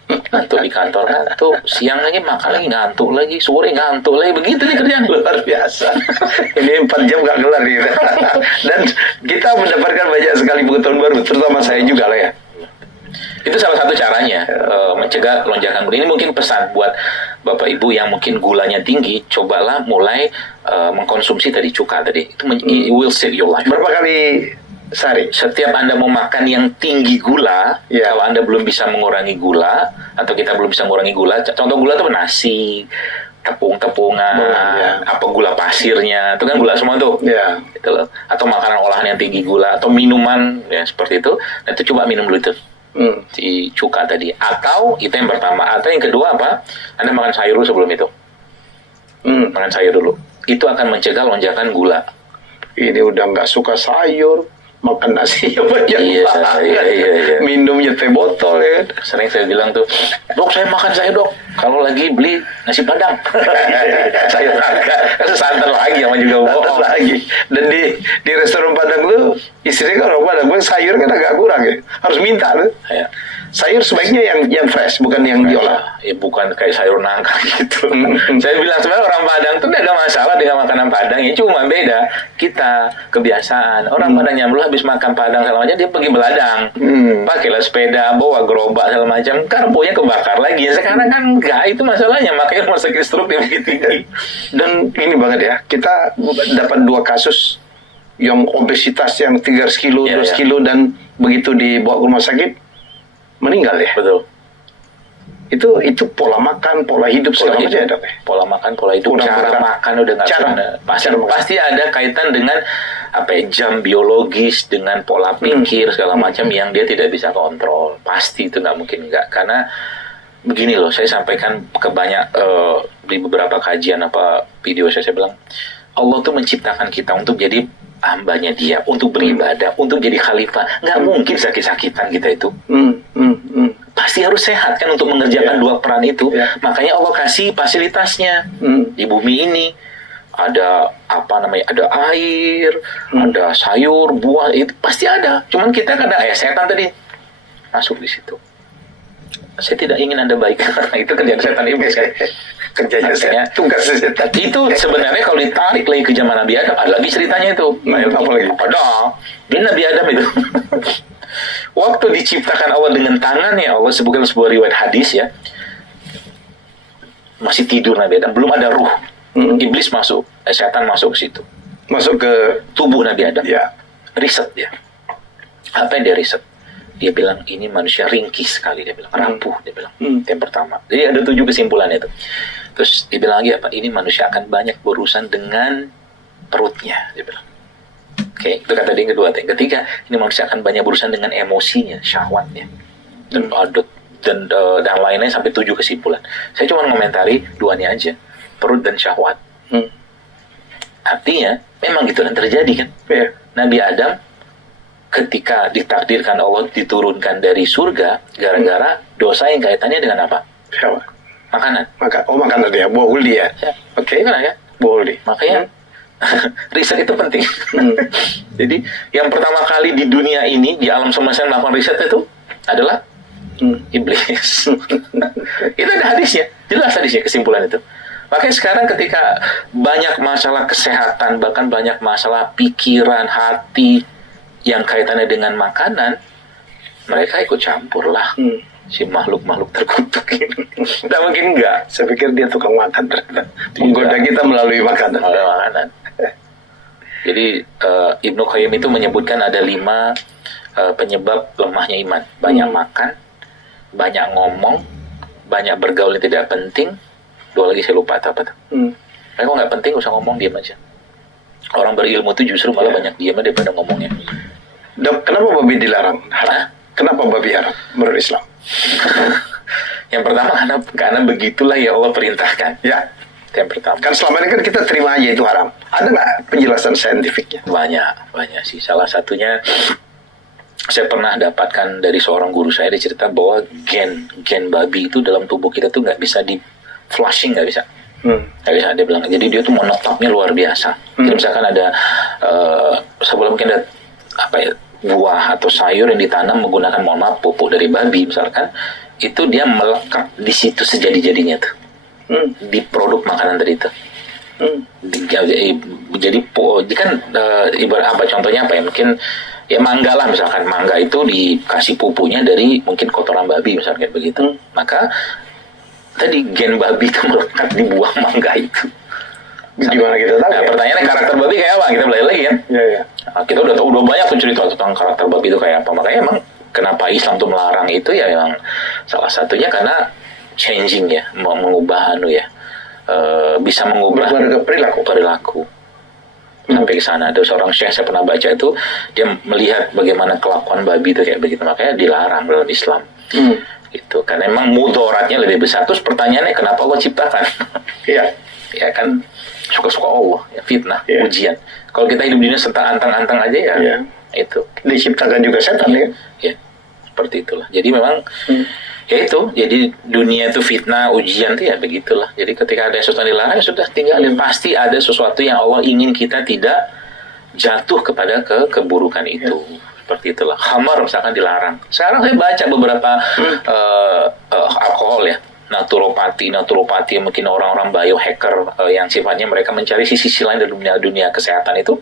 Ngantuk di kantor, ngantuk. Siang lagi makan lagi, ngantuk lagi. Sore ngantuk lagi. Begitu nih kerjaan. Luar biasa. Ini 4 jam nggak kelar gitu. Dan kita mendapatkan banyak sekali pengetahuan baru, terutama saya juga lah ya. Itu salah satu caranya mencegah lonjakan gula. Ini mungkin pesan buat Bapak Ibu yang mungkin gulanya tinggi, cobalah mulai mengkonsumsi tadi cuka tadi. Itu will save your life. Berapa kali sehari. Setiap Anda mau makan yang tinggi gula, kalau Anda belum bisa mengurangi gula, atau kita belum bisa mengurangi gula, contoh gula itu nasi, tepung-tepungan, apa gula pasirnya, itu kan gula semua tuh. Gitu loh. Atau makanan olahan yang tinggi gula, atau minuman ya seperti itu. Nah itu coba minum dulu itu. Si cuka tadi. Atau itu yang pertama. Atau yang kedua apa? Anda makan sayur dulu sebelum itu. Makan sayur dulu. Itu akan mencegah lonjakan gula. Ini udah nggak suka sayur, makan nasi banyak iya. minumnya teh botol ya. Sering saya bilang tuh, dok saya makan sayur dok, kalau lagi beli nasi padang. Sayur naga, santan lagi sama juga bohong lagi. Dan di restoran Padang tuh istrinya kan orang Padang, sayur kan agak kurang ya, harus minta tuh. Sayur sebaiknya yang fresh, bukan yang diolah. Ya bukan kayak sayur nangka gitu. Saya bilang sebenarnya orang Padang tuh tidak ada masalah dengan makanan Padang, ya cuma beda kita kebiasaan. Orang Padang nyambul habis makan Padang segala macam dia pergi beladang, pakailah sepeda, bawa gerobak segala macam, karbonya kebakar lagi. Sekarang kan enggak, itu masalahnya, makanya rumah sakit stroke dia begitu tinggi. Dan ini banget ya, kita dapat 2 kasus yang obesitas yang 300 kilo, 200 kilo dan begitu dibawa ke rumah sakit meninggal ya. Betul. Itu pola makan, pola hidup segala macam ya, Dok. Pola makan, pola hidup, cara makan udah nggak pasti ada kaitan dengan apa ya, jam biologis, dengan pola pikir segala macam yang dia tidak bisa kontrol. Pasti itu nggak mungkin nggak, karena begini loh, saya sampaikan ke banyak di beberapa kajian apa video saya bilang Allah tuh menciptakan kita untuk jadi hambanya dia, untuk beribadah, untuk jadi khalifah. Nggak mungkin sakit-sakitan kita itu. Pasti harus sehat kan untuk mengerjakan 2 peran itu. Makanya Allah kasih fasilitasnya di bumi ini. Ada apa namanya? Ada air, ada sayur, buah, itu pasti ada. Cuman kita kadang setan tadi masuk di situ. Saya tidak ingin Anda baik. Itu kerjaan setan iblis kan. Kerjanya setan, tugas setan. Itu sebenarnya kalau ditarik lagi ke zaman Nabi Adam, ada lagi ceritanya itu. Apa lagi? Ada. Di Nabi Adam itu. Waktu diciptakan Allah dengan tangannya, Allah sebutkan sebuah riwayat hadis ya. Masih tidur Nabi Adam, belum ada ruh. Iblis masuk, setan masuk ke situ. Masuk ke tubuh Nabi Adam. Ya. Riset dia. Apa yang dia riset? Dia bilang ini manusia ringkih sekali, dia bilang rapuh, dia bilang. Yang pertama. Jadi ada 7 kesimpulan itu. Terus dia bilang lagi apa? Ini manusia akan banyak berurusan dengan perutnya, dia bilang. Oke, itu kata dia yang kedua. Yang ketiga, ini manusia akan banyak berurusan dengan emosinya, syahwatnya, dan lainnya sampai 7 kesimpulan. Saya cuma mengomentari 2-nya aja, perut dan syahwat. Artinya, memang gitu dan terjadi kan. Nabi Adam ketika ditakdirkan Allah diturunkan dari surga gara-gara dosa yang kaitannya dengan apa? Makanan. Makanan dia, bohul dia. Oke, kan ya? Bohul dia. Makanya riset itu penting. Jadi yang pertama kali di dunia ini, di alam semesta melakukan riset itu adalah iblis. Itu ada hadisnya, jelas hadisnya kesimpulan itu. Makanya sekarang ketika banyak masalah kesehatan, bahkan banyak masalah pikiran, hati yang kaitannya dengan makanan, mereka ikut campur lah. Si makhluk-makhluk terkutuk ini. Tidak mungkin enggak. Saya pikir dia tukang makan. Menggoda kita melalui makanan. Jadi Ibnu Qayyim itu menyebutkan ada 5 penyebab lemahnya iman. Banyak makan, banyak ngomong, banyak bergaul yang tidak penting. 2 lagi saya lupa apa tuh. Kalau nggak penting usah ngomong, diam aja. Orang berilmu itu justru malah banyak diam daripada ngomongnya. Dok, kenapa babi dilarang? Kenapa babi haram menurut Islam? Yang pertama karena begitulah ya Allah perintahkan. Ya. Yang pertama. Kan selama ini kan kita terima aja itu haram. Ada nggak penjelasan saintifiknya? Banyak sih. Salah satunya saya pernah dapatkan dari seorang guru saya, dia cerita bahwa gen babi itu dalam tubuh kita tuh nggak bisa di flushing, nggak bisa. Nggak bisa, dia bilang. Jadi dia tuh menetapnya luar biasa. Jadi misalkan ada sebelum mungkin ada apa ya, buah atau sayur yang ditanam menggunakan pupuk dari babi misalkan, itu dia melekat di situ sejadi-jadinya tuh. Di produk makanan tadi itu. Jadi kan ibarat apa, contohnya apa ya, mungkin ya mangga lah misalkan, mangga itu dikasih pupuknya dari mungkin kotoran babi misalkan begitu. Maka tadi gen babi itu melekat di buah mangga itu. Gimana kita tahu? Nah, pertanyaannya karakter babi kayak apa? Kita belajar lagi kan? Iya. kita udah tahu udah banyak tuh cerita tentang karakter babi itu kayak apa. Makanya emang kenapa Islam tuh melarang itu ya memang salah satunya karena changing ya, mengubah bisa mengubah perilaku. Sampai ke sana. Ada seorang syekh saya pernah baca itu, dia melihat bagaimana kelakuan babi itu kayak begitu, makanya dilarang dalam Islam. Gitu. Karena memang mudaratnya lebih besar. Terus pertanyaannya kenapa Allah ciptakan? Iya. Ya kan suka-suka Allah, ya, fitnah, ujian. Kalau kita hidup di dunia serta antang-antang aja ya, itu. Diciptakan juga setan ya. Ya, seperti itulah. Jadi memang ya itu, jadi dunia itu fitnah, ujian tuh ya begitulah. Jadi ketika ada sesuatu yang dilarang, sudah tinggalin. Pasti ada sesuatu yang Allah ingin kita tidak jatuh kepada keburukan itu. Seperti itulah. Khamar misalkan dilarang. Sekarang saya baca beberapa alkohol ya, naturopati mungkin orang-orang biohacker yang sifatnya mereka mencari sisi lain dari dunia kesehatan itu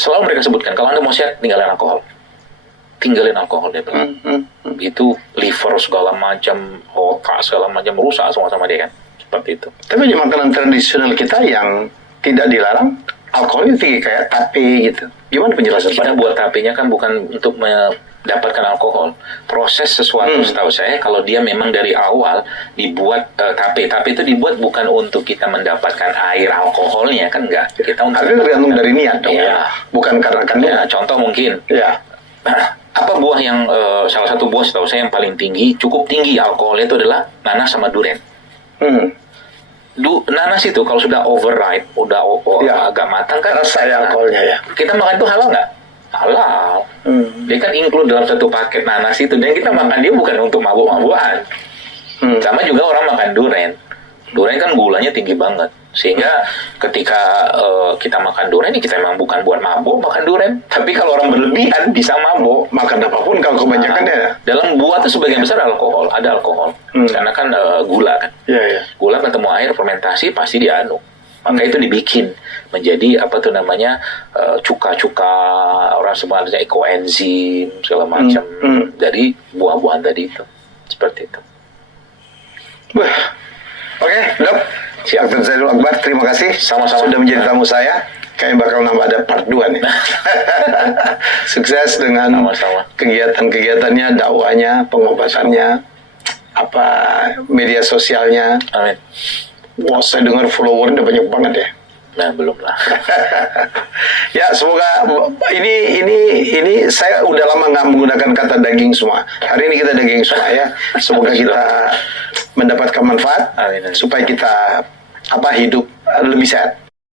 selalu mereka sebutkan kalau Anda mau sehat tinggalin alkohol dia bilang. Itu liver segala macam, otak segala macam rusak semua sama dia kan. Seperti itu. Tapi di makanan tradisional kita yang tidak dilarang, alkoholnya tinggi kayak tape gitu. Gimana penjelasan? Kita buat tapenya kan bukan untuk mendapatkan alkohol. Proses sesuatu setahu saya kalau dia memang dari awal dibuat tape itu dibuat bukan untuk kita mendapatkan air alkoholnya kan enggak. Kita untuk tergantung dari niat dong. Ya. Bukan karena ya, contoh mungkin. Ya. Apa buah yang salah satu buah setahu saya yang paling tinggi, cukup tinggi alkoholnya itu adalah nanas sama durian. Nanas itu kalau sudah overripe, udah agak matang kan rasa alkoholnya ya. Kita makan itu halal nggak? Halal. Dia kan include dalam satu paket nanas itu, dan kita makan dia bukan untuk mabuk-mabukan. Sama juga orang makan durian. Durian kan gulanya tinggi banget. Sehingga ketika kita makan durian, kita memang bukan buat mabuk makan durian. Tapi kalau orang berlebihan bisa mabuk. Makan apapun kalau kebanyakan ya. Dalam buah itu sebagian besar ada alkohol. Karena kan gula kan. Gula ketemu air fermentasi pasti dianu. Maka itu dibikin menjadi cuka-cuka, orang semua ada ekoenzim segala macam dari buah-buahan tadi itu. Seperti itu. Oke, Dok. Dr. Zaidul Akbar, terima kasih sama-sama sudah menjadi tamu saya. Kayaknya bakal nambah ada part 2 nih. Sukses dengan kegiatan-kegiatannya, dakwahnya, pengobatannya, media sosialnya. Amin. Wah, saya dengar followernya banyak banget ya. Nah, belum lah. Ya, semoga ini saya udah lama nggak menggunakan kata daging semua. Hari ini kita daging semua ya. Semoga kita mendapatkan manfaat. Amin. Supaya kita hidup lebih sehat.